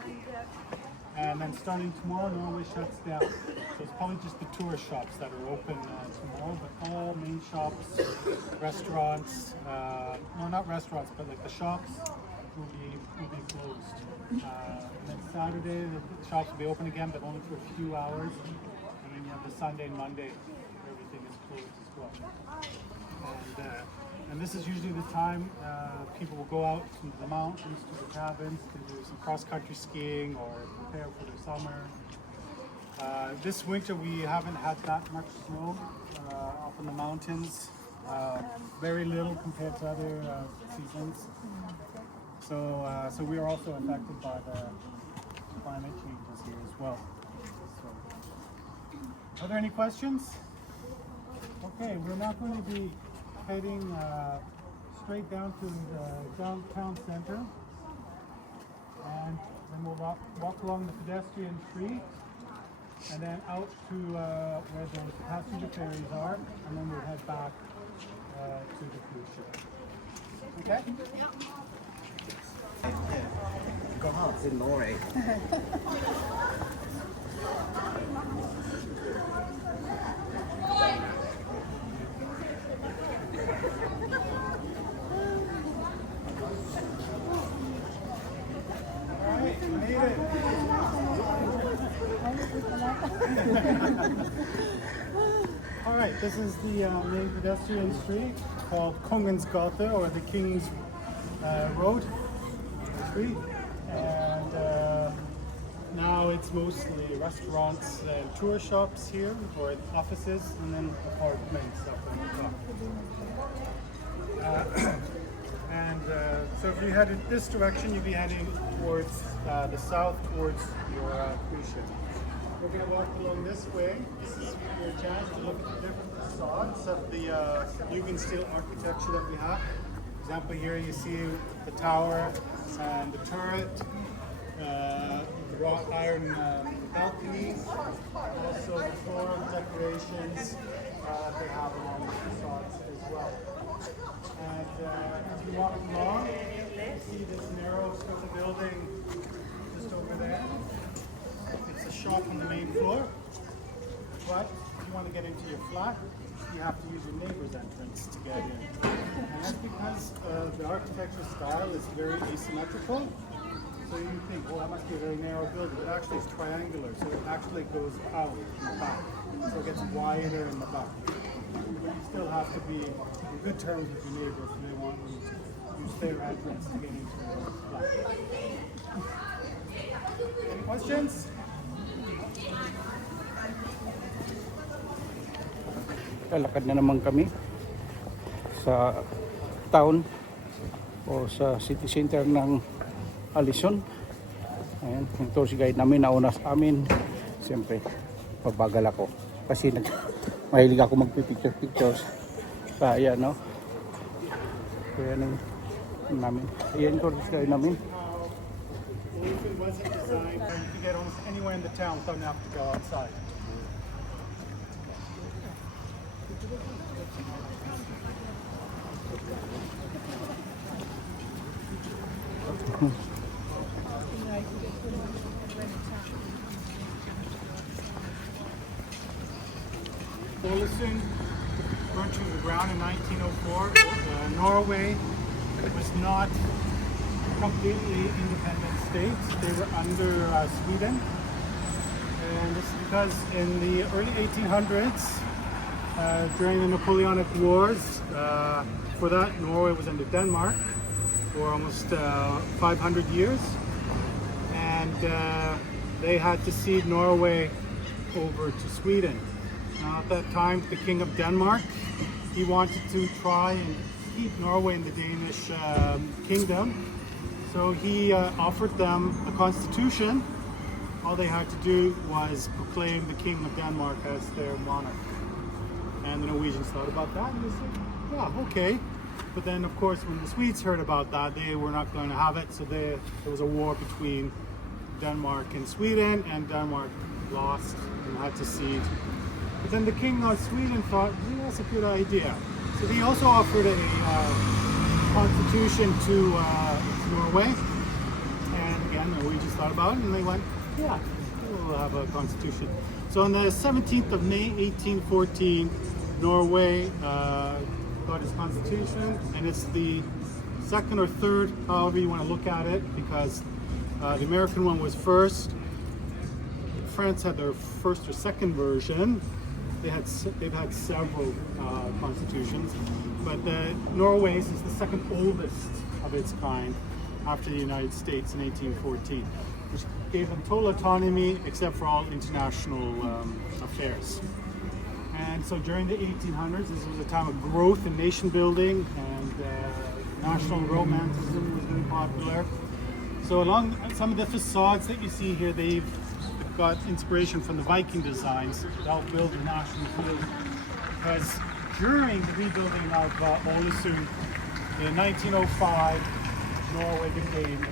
And then starting tomorrow, Norway shuts down. So it's probably just the tourist shops that are open tomorrow, but all main shops, restaurants, no, not restaurants, but like the shops will be closed. And then Saturday, the shops will be open again, but only for a few hours. And then you have the Sunday and Monday, everything is closed as well. And this is usually the time people will go out to the mountains, to the cabins, to do some cross-country skiing or prepare for their summer. This winter we haven't had that much snow up in the mountains, very little compared to other seasons. So we are also affected by the climate changes here as well. So, are there any questions? Okay, we're now going to be heading straight down to the downtown center, and then we'll walk along the pedestrian street, and then out to where the passenger ferries are, and then we'll head back to the cruise ship. Okay? God, in Norway. All right, this is the main pedestrian street called Kongens Gate, or the King's Road Street, and now it's mostly restaurants and tour shops here, or offices, and then apartments up on the top. So if you headed this direction, you'd be heading towards the south, towards your cruise ship. We're going to walk along this way. This is your chance to look at the different facades of the Jugendstil steel architecture that we have. For example, here you see the tower and the turret, the wrought iron balconies, also the floral decorations they have along the facades as well. And as we walk along, you see this narrow strip of building just over there. It's a shop on the main floor, but if you want to get into your flat, you have to use your neighbor's entrance to get in. And that's because the architectural style is very asymmetrical. So you think, well, that must be a very narrow building, but actually it's triangular, so it actually goes out in the back. So it gets wider in the back. But you still have to be on good terms with your neighbor if they want you to use their entrance to get into your flat. Any questions? Lalakad na naman kami sa town o sa city center ng ALESUND. Ayan, yung tour guide namin nauna sa amin. Siyempre, pabagal ako kasi mahilig ako magpipictures. Kaya no. Kaya nang namin. Ayan tour guide namin. ALESUND wasn't designed for you to get almost anywhere in the town without having to go outside. ALESUND burned to the ground in 1904. Norway was not a completely independent state. They were under Sweden. And this is because in the early 1800s, during the Napoleonic Wars, for that Norway was under Denmark for almost 500 years. And they had to cede Norway over to Sweden. Now at that time, the King of Denmark, he wanted to try and keep Norway in the Danish kingdom. So he offered them a constitution. All they had to do was proclaim the King of Denmark as their monarch. And the Norwegians thought about that and they said, yeah, okay. But then of course when the Swedes heard about that, they were not going to have it. So there was a war between Denmark and Sweden, and Denmark lost and had to cede. But then the king of Sweden thought, yeah, that's a good idea. So they also offered a constitution to Norway, and again, Norwegians thought about it, and they went, yeah, we'll have a constitution. So on the 17th of May, 1814, Norway got its constitution, and it's the second or third, however you want to look at it, because the American one was first. France had their first or second version. They've had several constitutions, but Norway's is the second oldest of its kind after the United States in 1814, which gave them total autonomy except for all international affairs. And so during the 1800s, this was a time of growth and nation building, and national romanticism was very popular. So along some of the facades that you see here, they've got inspiration from the Viking designs to help build a national feeling. Because during the rebuilding of Ålesund in 1905, Norway became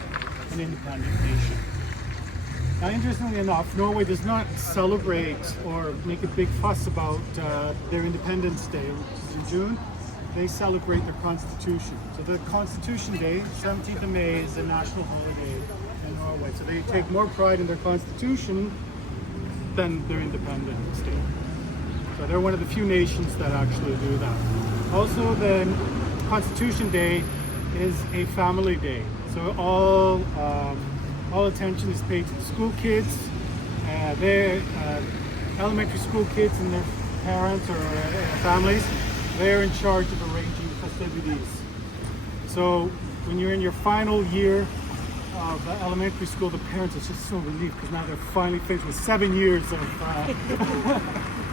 an independent nation. Now, interestingly enough, Norway does not celebrate or make a big fuss about their Independence Day, which is in June. They celebrate their Constitution. So the Constitution Day, 17th of May, is a national holiday in Norway. So they take more pride in their Constitution than their Independence Day. So they're one of the few nations that actually do that. Also, the Constitution Day is a family day. So all attention is paid to the school kids, their elementary school kids and their parents or families. They're in charge of arranging festivities. So when you're in your final year of elementary school, the parents are just so relieved because now they're finally finished with 7 years of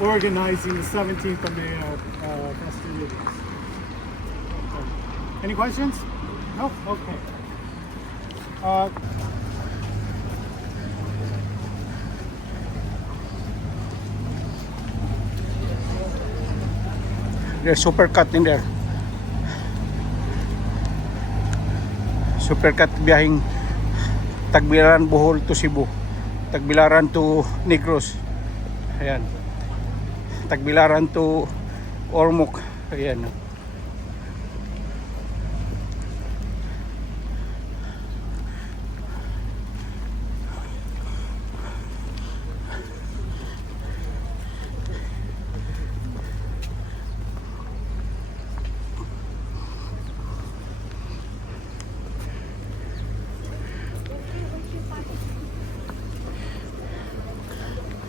organizing the 17th of May festivities. Okay. Any questions? No? Okay. There's supercut in there. Supercut biyahing Tagbilaran, Bohol to Cebu, Tagbilaran to Negros, ayan, Tagbilaran to Ormoc, ayan.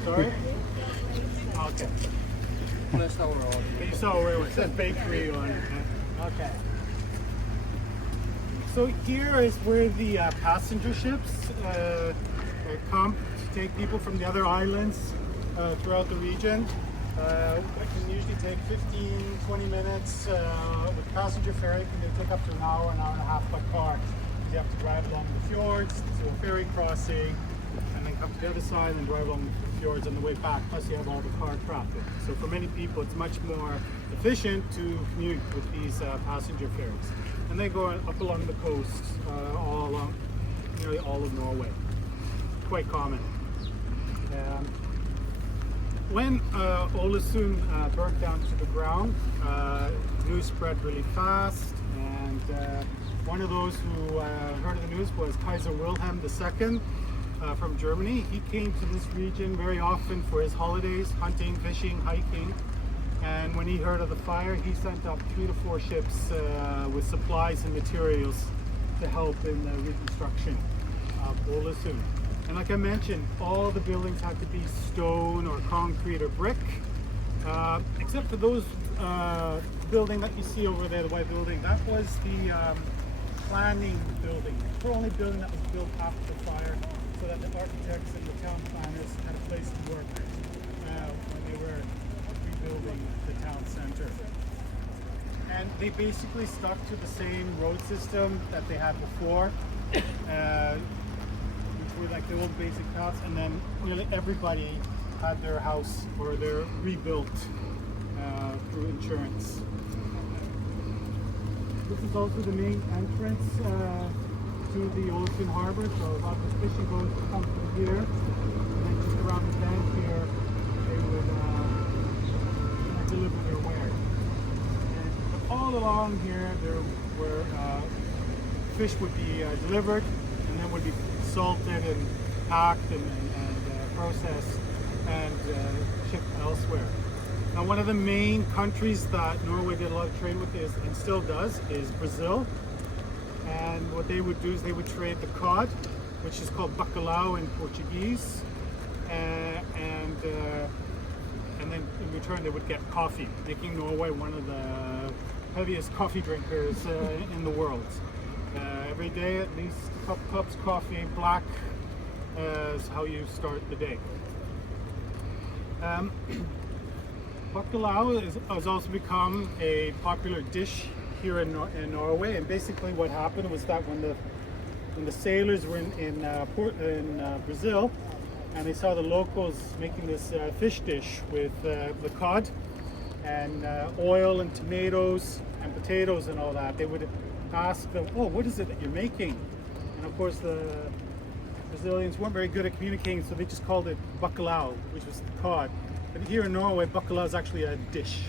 Sorry? Okay. You saw where it says bakery on it. Okay. So here is where the passenger ships come to take people from the other islands throughout the region. It can usually take 15-20 minutes with passenger ferry. It can take up to an hour and a half by car. You have to drive along the fjords to a ferry crossing, and then come to the other side and drive along the fjords on the way back. Plus, you have all the car traffic. So for many people, it's much more efficient to commute with these passenger ferries. And they go up along the coast, all along nearly all of Norway. Quite common. When Ålesund burnt down to the ground, news spread really fast, and one of those who heard of the news was Kaiser Wilhelm II from Germany. He came to this region very often for his holidays, hunting, fishing, hiking, and when he heard of the fire, he sent up 3 to 4 ships with supplies and materials to help in the reconstruction of Ålesund. And like I mentioned, all the buildings had to be stone or concrete or brick, except for those building that you see over there, the white building. That was the planning building. The only building that was built after the fire, so that the architects and the town planners had a place to work when they were rebuilding the town center. And they basically stuck to the same road system that they had before. Were like the old basic paths, and then nearly everybody had their house or their rebuilt through insurance. This is also the main entrance to the Ålesund harbor, so a lot of the fishing boats would come through here, and then just around the bank here they would deliver their wares. And the all along here there were fish would be delivered and then would be salted and packed and processed and shipped elsewhere. Now, one of the main countries that Norway did a lot of trade with is, and still does, is Brazil. And what they would do is they would trade the cod, which is called bacalhau in Portuguese, and then in return they would get coffee, making Norway one of the heaviest coffee drinkers in the world. Every day at least a couple cups coffee, black, is how you start the day. Bacalhau has also become a popular dish here in Norway, and basically what happened was that when the sailors were in Brazil and they saw the locals making this fish dish with the cod and oil and tomatoes and potatoes and all that, they would ask them, "Oh, what is it that you're making?" And of course the Brazilians weren't very good at communicating, so they just called it bacalhau, which was the cod. But here in Norway, bacalhau is actually a dish,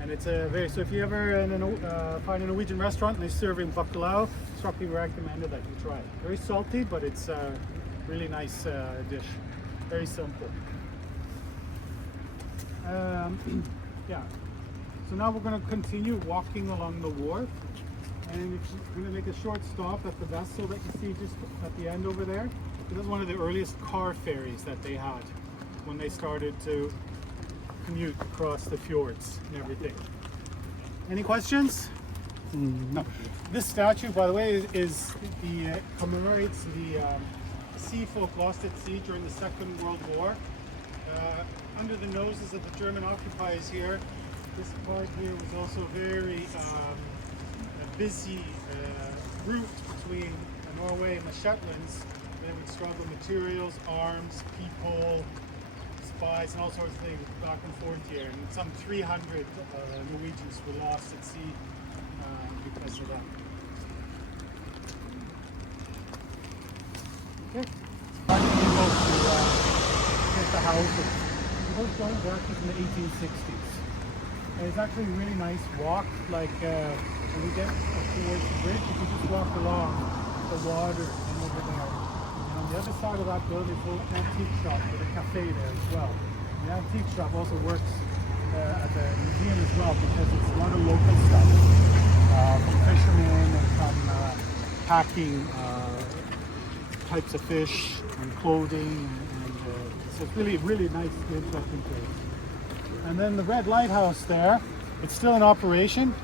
and it's a so if you ever find a Norwegian restaurant and they're serving bacalhau, strongly recommended that you try it. Very salty, but it's a really nice dish. Very simple. Yeah. So now we're going to continue walking along the wharf, and we're going to make a short stop at the vessel that you see just at the end over there. This is one of the earliest car ferries that they had when they started to commute across the fjords and everything. Any questions? No. This statue, by the way, commemorates the sea folk lost at sea during the Second World War. Under the noses of the German occupiers here, this part here was also very a busy route between Norway and the Shetlands. They would struggle materials, arms, people, spies, and all sorts of things back and forth here. And some 300 Norwegians were lost at sea because of that. Okay. Finally, we go to the house. Those stones were actually from the 1860s. And it's actually a really nice walk. Like when we get towards the bridge, you can just walk along the water and over there. And on the other side of that building is an antique shop with a cafe there as well. And the antique shop also works at the museum as well because it's a lot of local stuff. From fishermen and from packing types of fish and clothing. So it's really, really nice, interesting place. And then the red lighthouse there, it's still in operation,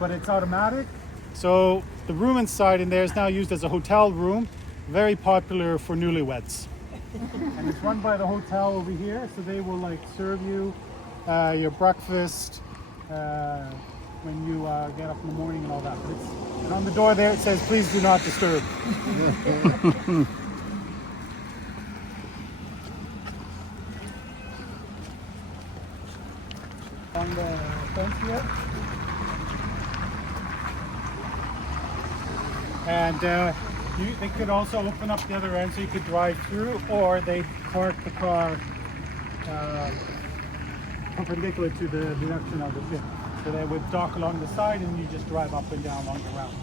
but it's automatic. So the room inside in there is now used as a hotel room, very popular for newlyweds. And it's run by the hotel over here, so they will like serve you your breakfast when you get up in the morning and all that. But and on the door there it says, "Please do not disturb." On the fence here. And they could also open up the other end so you could drive through, or they park the car perpendicular to the direction of the ship. So they would dock along the side and you just drive up and down along the route.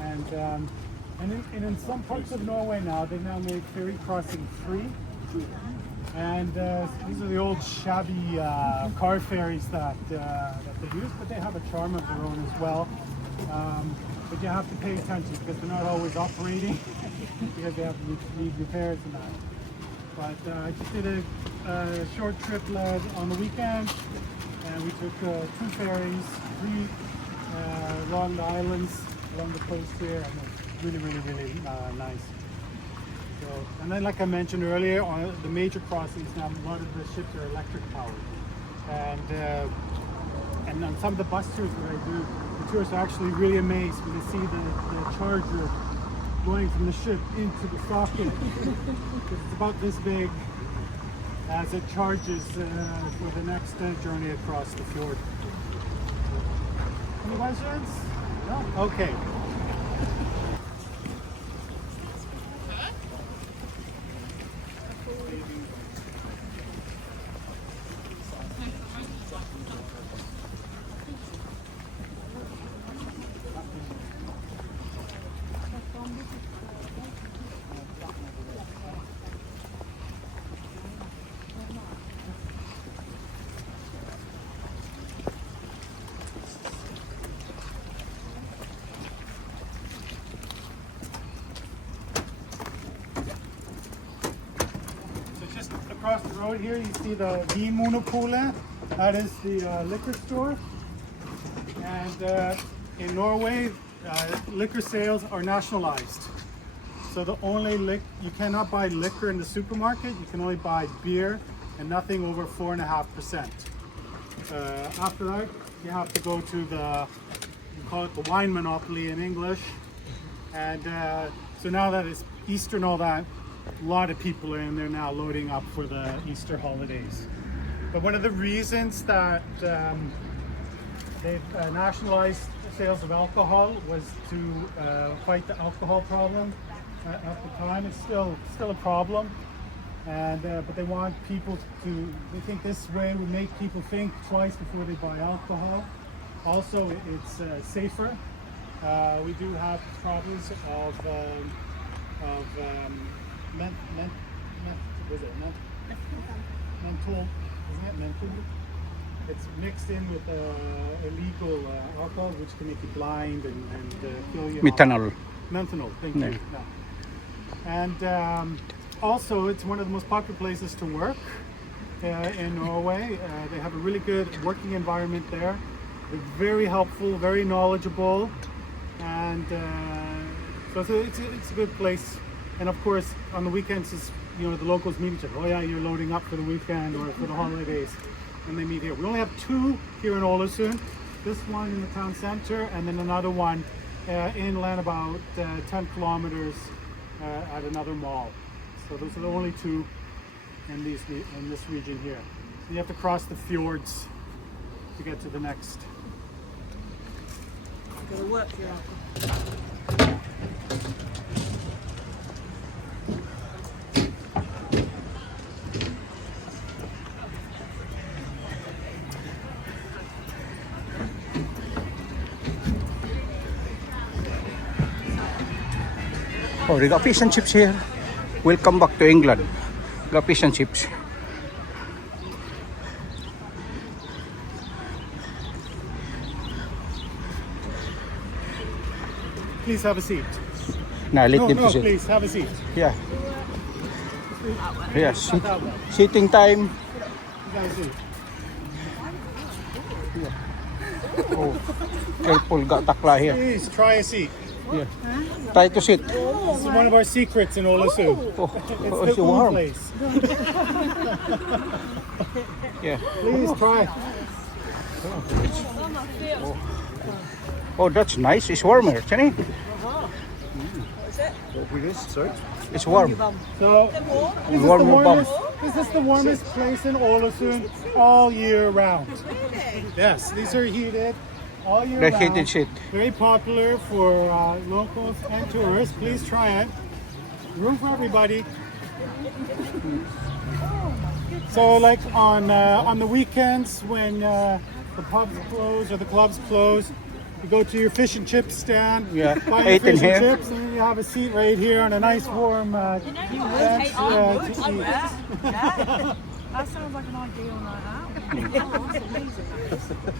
And in some parts of Norway now, they've now made ferry crossing free. And these are the old shabby car ferries that they use, but they have a charm of their own as well. But you have to pay attention because they're not always operating because they need repairs and that. But I just did a short trip on the weekend, and we took 2 ferries, 3 along the islands, along the coast here, and it's really, really, really nice. So, and then, like I mentioned earlier, on the major crossings now, a lot of the ships are electric powered, and on some of the bus tours that I do, the tourists are actually really amazed when they see the charger going from the ship into the socket. It's about this big as it charges for the next journey across the fjord. Any questions? No? Okay. across the road here, you see the Vinmonopolet. That is the liquor store. And in Norway, liquor sales are nationalized. So the only you cannot buy liquor in the supermarket. You can only buy beer and nothing over 4.5%. After that, you have to go to you call it the wine monopoly in English. And so now that it's Easter and all that, a lot of people are in there now loading up for the Easter holidays. But one of the reasons that they've nationalized sales of alcohol was to fight the alcohol problem. At the time, it's still a problem, and but they want people to. They think this way will make people think twice before they buy alcohol. Also, it's safer. We do have problems of mental, isn't it? Mental. It's mixed in with illegal alcohol, which can make you blind and kill you. Methanol. Methanol, thank you. Yeah. And also, it's one of the most popular places to work in Norway. They have a really good working environment there. They're very helpful, very knowledgeable, and so it's a good place. And of course, on the weekends, the locals meet each other. Oh yeah, you're loading up for the weekend or for the holidays, and they meet here. We only have two here in ALESUND. This one in the town center, and then another one inland about 10 kilometers at another mall. So those are the only two in this region here. So you have to cross the fjords to get to the next. Gotta work here. Oh, they got fish and chips here. Welcome back to England. Got fish and chips. Please have a seat. Now let them No, sit. please have a seat. Yeah. Yes. Sitting time. You got a seat. Oh, careful, got takla here. Please try a seat. Yeah. Try to sit. This is one of our secrets in ALESUND. Oh, It's it's the food warm. place. Yeah. Please try. Oh, that's nice. It's warmer, isn't it? It's warm. So this is, Warm your bum. this is the warmest place in ALESUND all year round. Yes, these are heated all year The round. heated shit. Very popular for locals and tourists. Please try it. Room for everybody. So like on the weekends when the pubs close or the clubs close, you go to your fish and chip stand, Yeah, buy your eat in fish and here. chips, and then you have a seat right here on a nice warm bench to eat. That sounds like an ideal night out. That's amazing.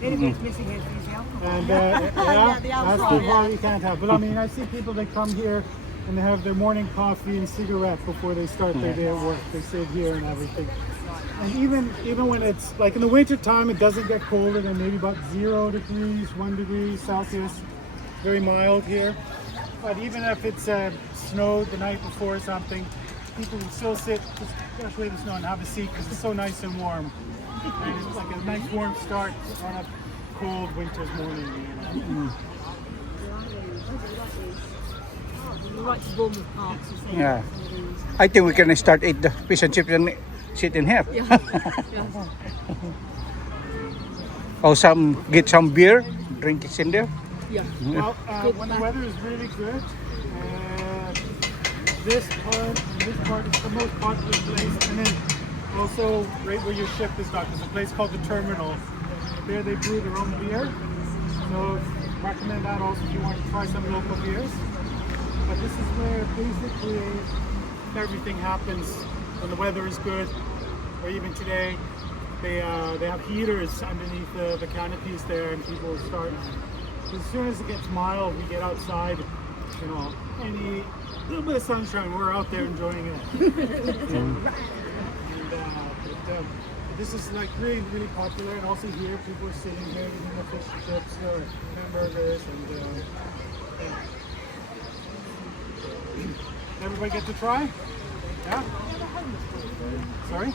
Anything's missing here is the alcohol. And that's the part you can't have. But I mean, I see people that come here and they have their morning coffee and cigarette before they start their day at work. They sit here and everything. And even when it's like in the winter time, it doesn't get colder than maybe about 0 degrees, 1 degree Celsius. Very mild here. But even if it's snowed the night before or something, people will still sit, just leave the snow and have a seat because it's so nice and warm. And it's like a nice warm start on a cold winter's morning. You know? Right to Bournemouth Parks. Yeah. I think we can start eat the fish and chips and sit in here. Oh, get some beer, drink it in there. Yeah. Well, when the weather is really good, this part is the most popular place. And then also right where your ship is docked, there's a place called the Terminal. There they brew their own beer. So recommend that also if you want to try some local beers. But this is where basically everything happens when the weather is good, or even today. They have heaters underneath the canopies there, and people start. As soon as it gets mild, we get outside. You know, any little bit of sunshine, we're out there enjoying it. And, This is like really, really popular, and also here people are sitting here eating the fish chips or hamburgers, and yeah. Everybody get to try? Yeah? Sorry?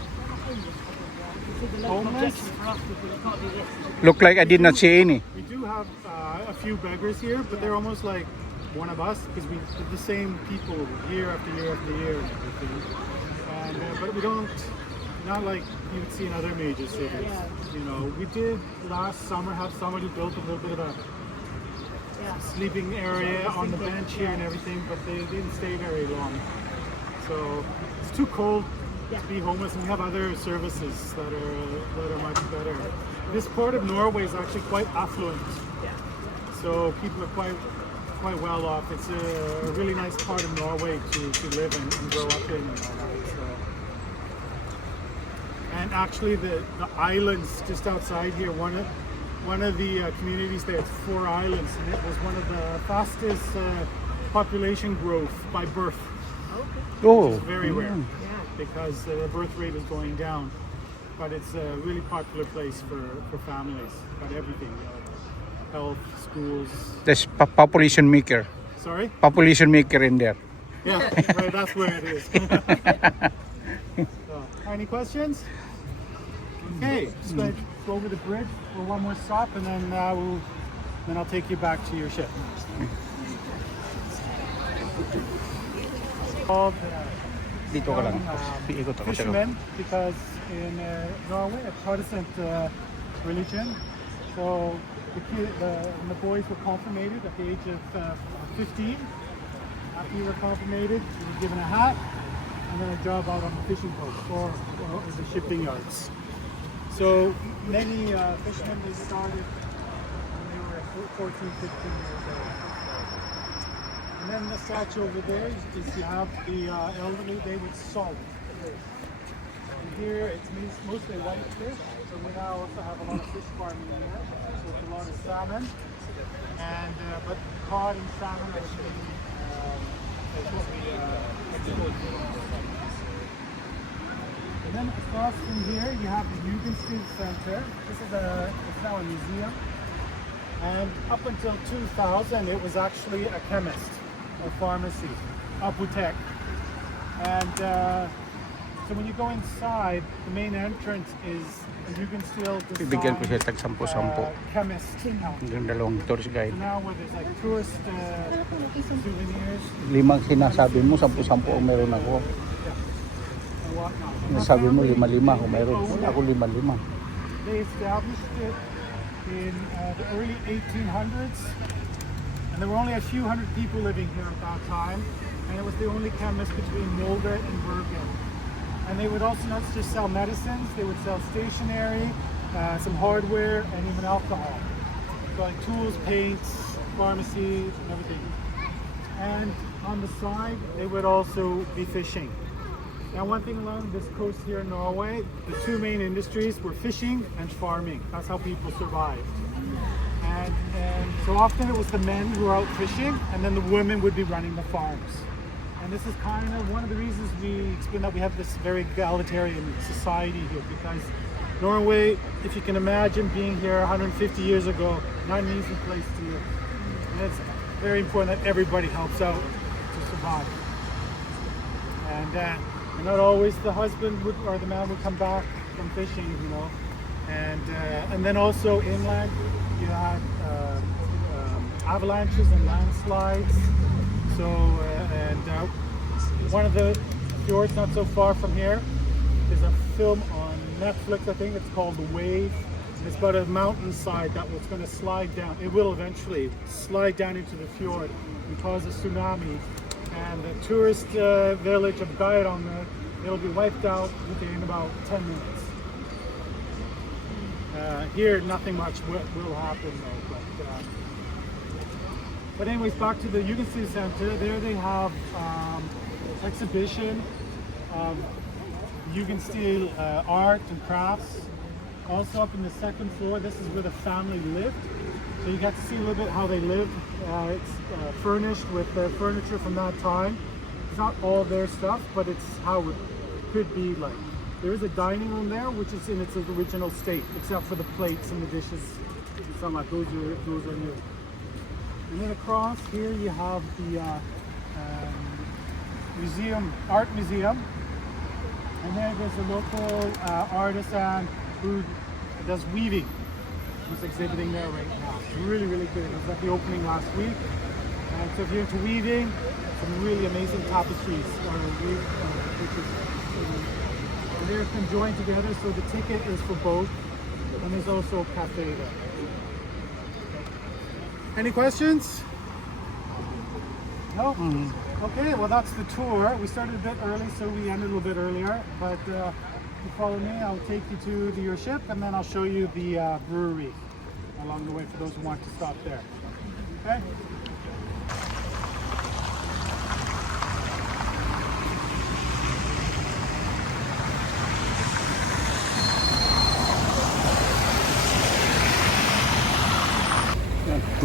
Homeless? Look like I did not see any. We do have a few beggars here, but they're almost like one of us because we did the same people year after year after year and everything. And, but we don't, not like you would see in other major cities. You know, we did last summer have somebody who built a little bit of a sleeping area on the bench here and everything, but they didn't stay very long. So it's too cold to be homeless, and we have other services that are much better. This part of Norway is actually quite affluent, so people are quite well off. It's a really nice part of Norway to live and grow up in and all that. So. And actually, the islands just outside here, one of the communities there, it's 4 islands, and it was one of the fastest population growth by birth. Oh, It's very rare because the birth rate is going down, but it's a really popular place for families. Got everything, health, schools. there's population maker. Sorry? Population maker in there. Yeah, right, that's where it is. So, any questions? Okay, just going to go over the bridge for one more stop, and then I'll take you back to your ship. Called, Dito ka lang. Iikot ako siya. fishermen, because in Norway, a Protestant religion, so when the boys were confirmated at the age of 15, after you were confirmated, you were given a hat and then a job out on the fishing boat or the shipping yards. So many fishermen, they started when they were 14, 15 years old. And then the statue over there is you have the elderly, they would salt. And here it's mostly white fish, so we now also have a lot of fish farming here. So it's a lot of salmon, and but cod and salmon are what we export. And then across from here you have the Jugendstil Center. This is it's now a museum. And up until 2000, it was actually a chemist, a pharmacy, apotek. And so when you go inside, the main entrance is a Jugendstil Bibigyan ko siya tag 10-10. chemist. Yung dalawang tourist guide. So now where there's like tourist souvenirs Limang sinasabi mo, 10-10 ang meron ako. and whatnot. Sabi mo 5-5 kung meron. Ako 5-5. They established it in the early 1800s, and there were only a few hundred people living here at that time, and it was the only chemist between Molde and Bergen. And they would also not just sell medicines, they would sell stationery, some hardware, and even alcohol. So like tools, paints, pharmacies, and everything. And on the side, they would also be fishing. Now, one thing along this coast here in Norway, the two main industries were fishing and farming. That's how people survived. And so often it was the men who were out fishing, and then the women would be running the farms. And this is kind of one of the reasons we explain that we have this very egalitarian society here, because Norway, if you can imagine being here 150 years ago, not an easy place to live. And it's very important that everybody helps out to survive. And not always the husband or the man would come back from fishing, you know. And then also inland, you had avalanches and landslides. So, one of the fjords not so far from here is a film on Netflix, I think it's called The Wave. It's about a mountainside that was going to slide down. It will eventually slide down into the fjord and cause a tsunami. And the tourist village of Geiranger, it'll be wiped out within about 10 minutes. Here, nothing much will happen though. But anyways, back to the Jugendstil Center. There they have exhibition of Jugendstil art and crafts. Also up in the second floor, this is where the family lived. So you got to see a little bit how they lived. It's furnished with furniture from that time. It's not all their stuff, but it's how it could be like. There is a dining room there, which is in its original state, except for the plates and the dishes. Some like those are new. And then across here you have the art museum, and then there's a local artisan who does weaving. Who's exhibiting there right now. It's really, really good. It was at the opening last week. And so if you're into weaving, some really amazing tapestries and they're conjoined together, so the ticket is for both. And there's also a cafe there. Any questions? No? Okay, well that's the tour. We started a bit early, so we ended a little bit earlier. But if you follow me, I'll take you to your ship, and then I'll show you the brewery along the way for those who want to stop there. Okay?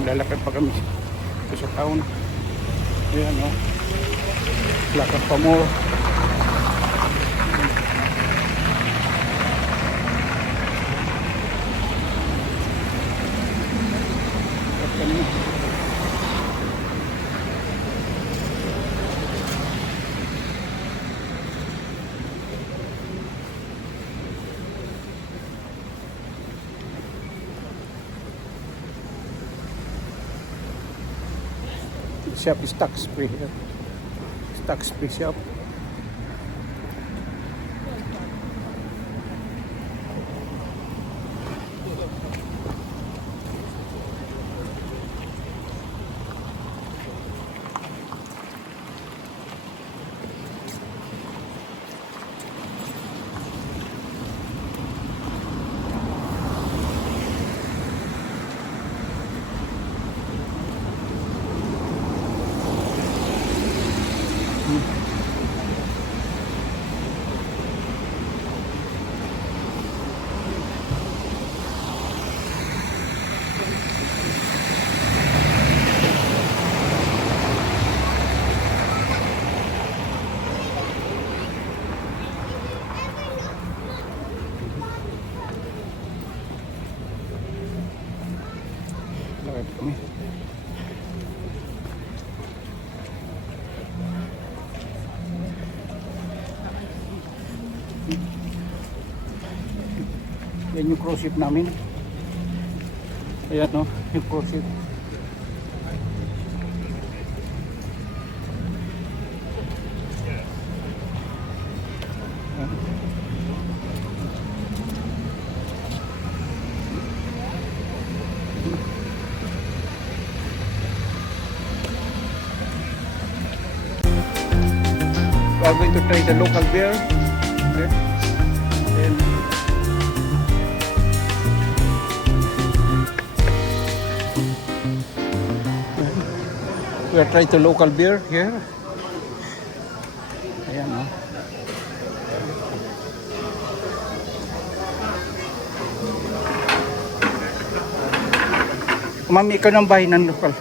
Lalakad pa kami sa town. Ayan o. Lakad pa more. Shop is tax free here. It's tax free shop. Lakad kami. Yan yung cruise ship namin. Ayan no, yung cruise ship. We are going to try the local beer. Okay. And we are trying the local beer here. Ayan o. Mami, ikaw ng bahay ng local.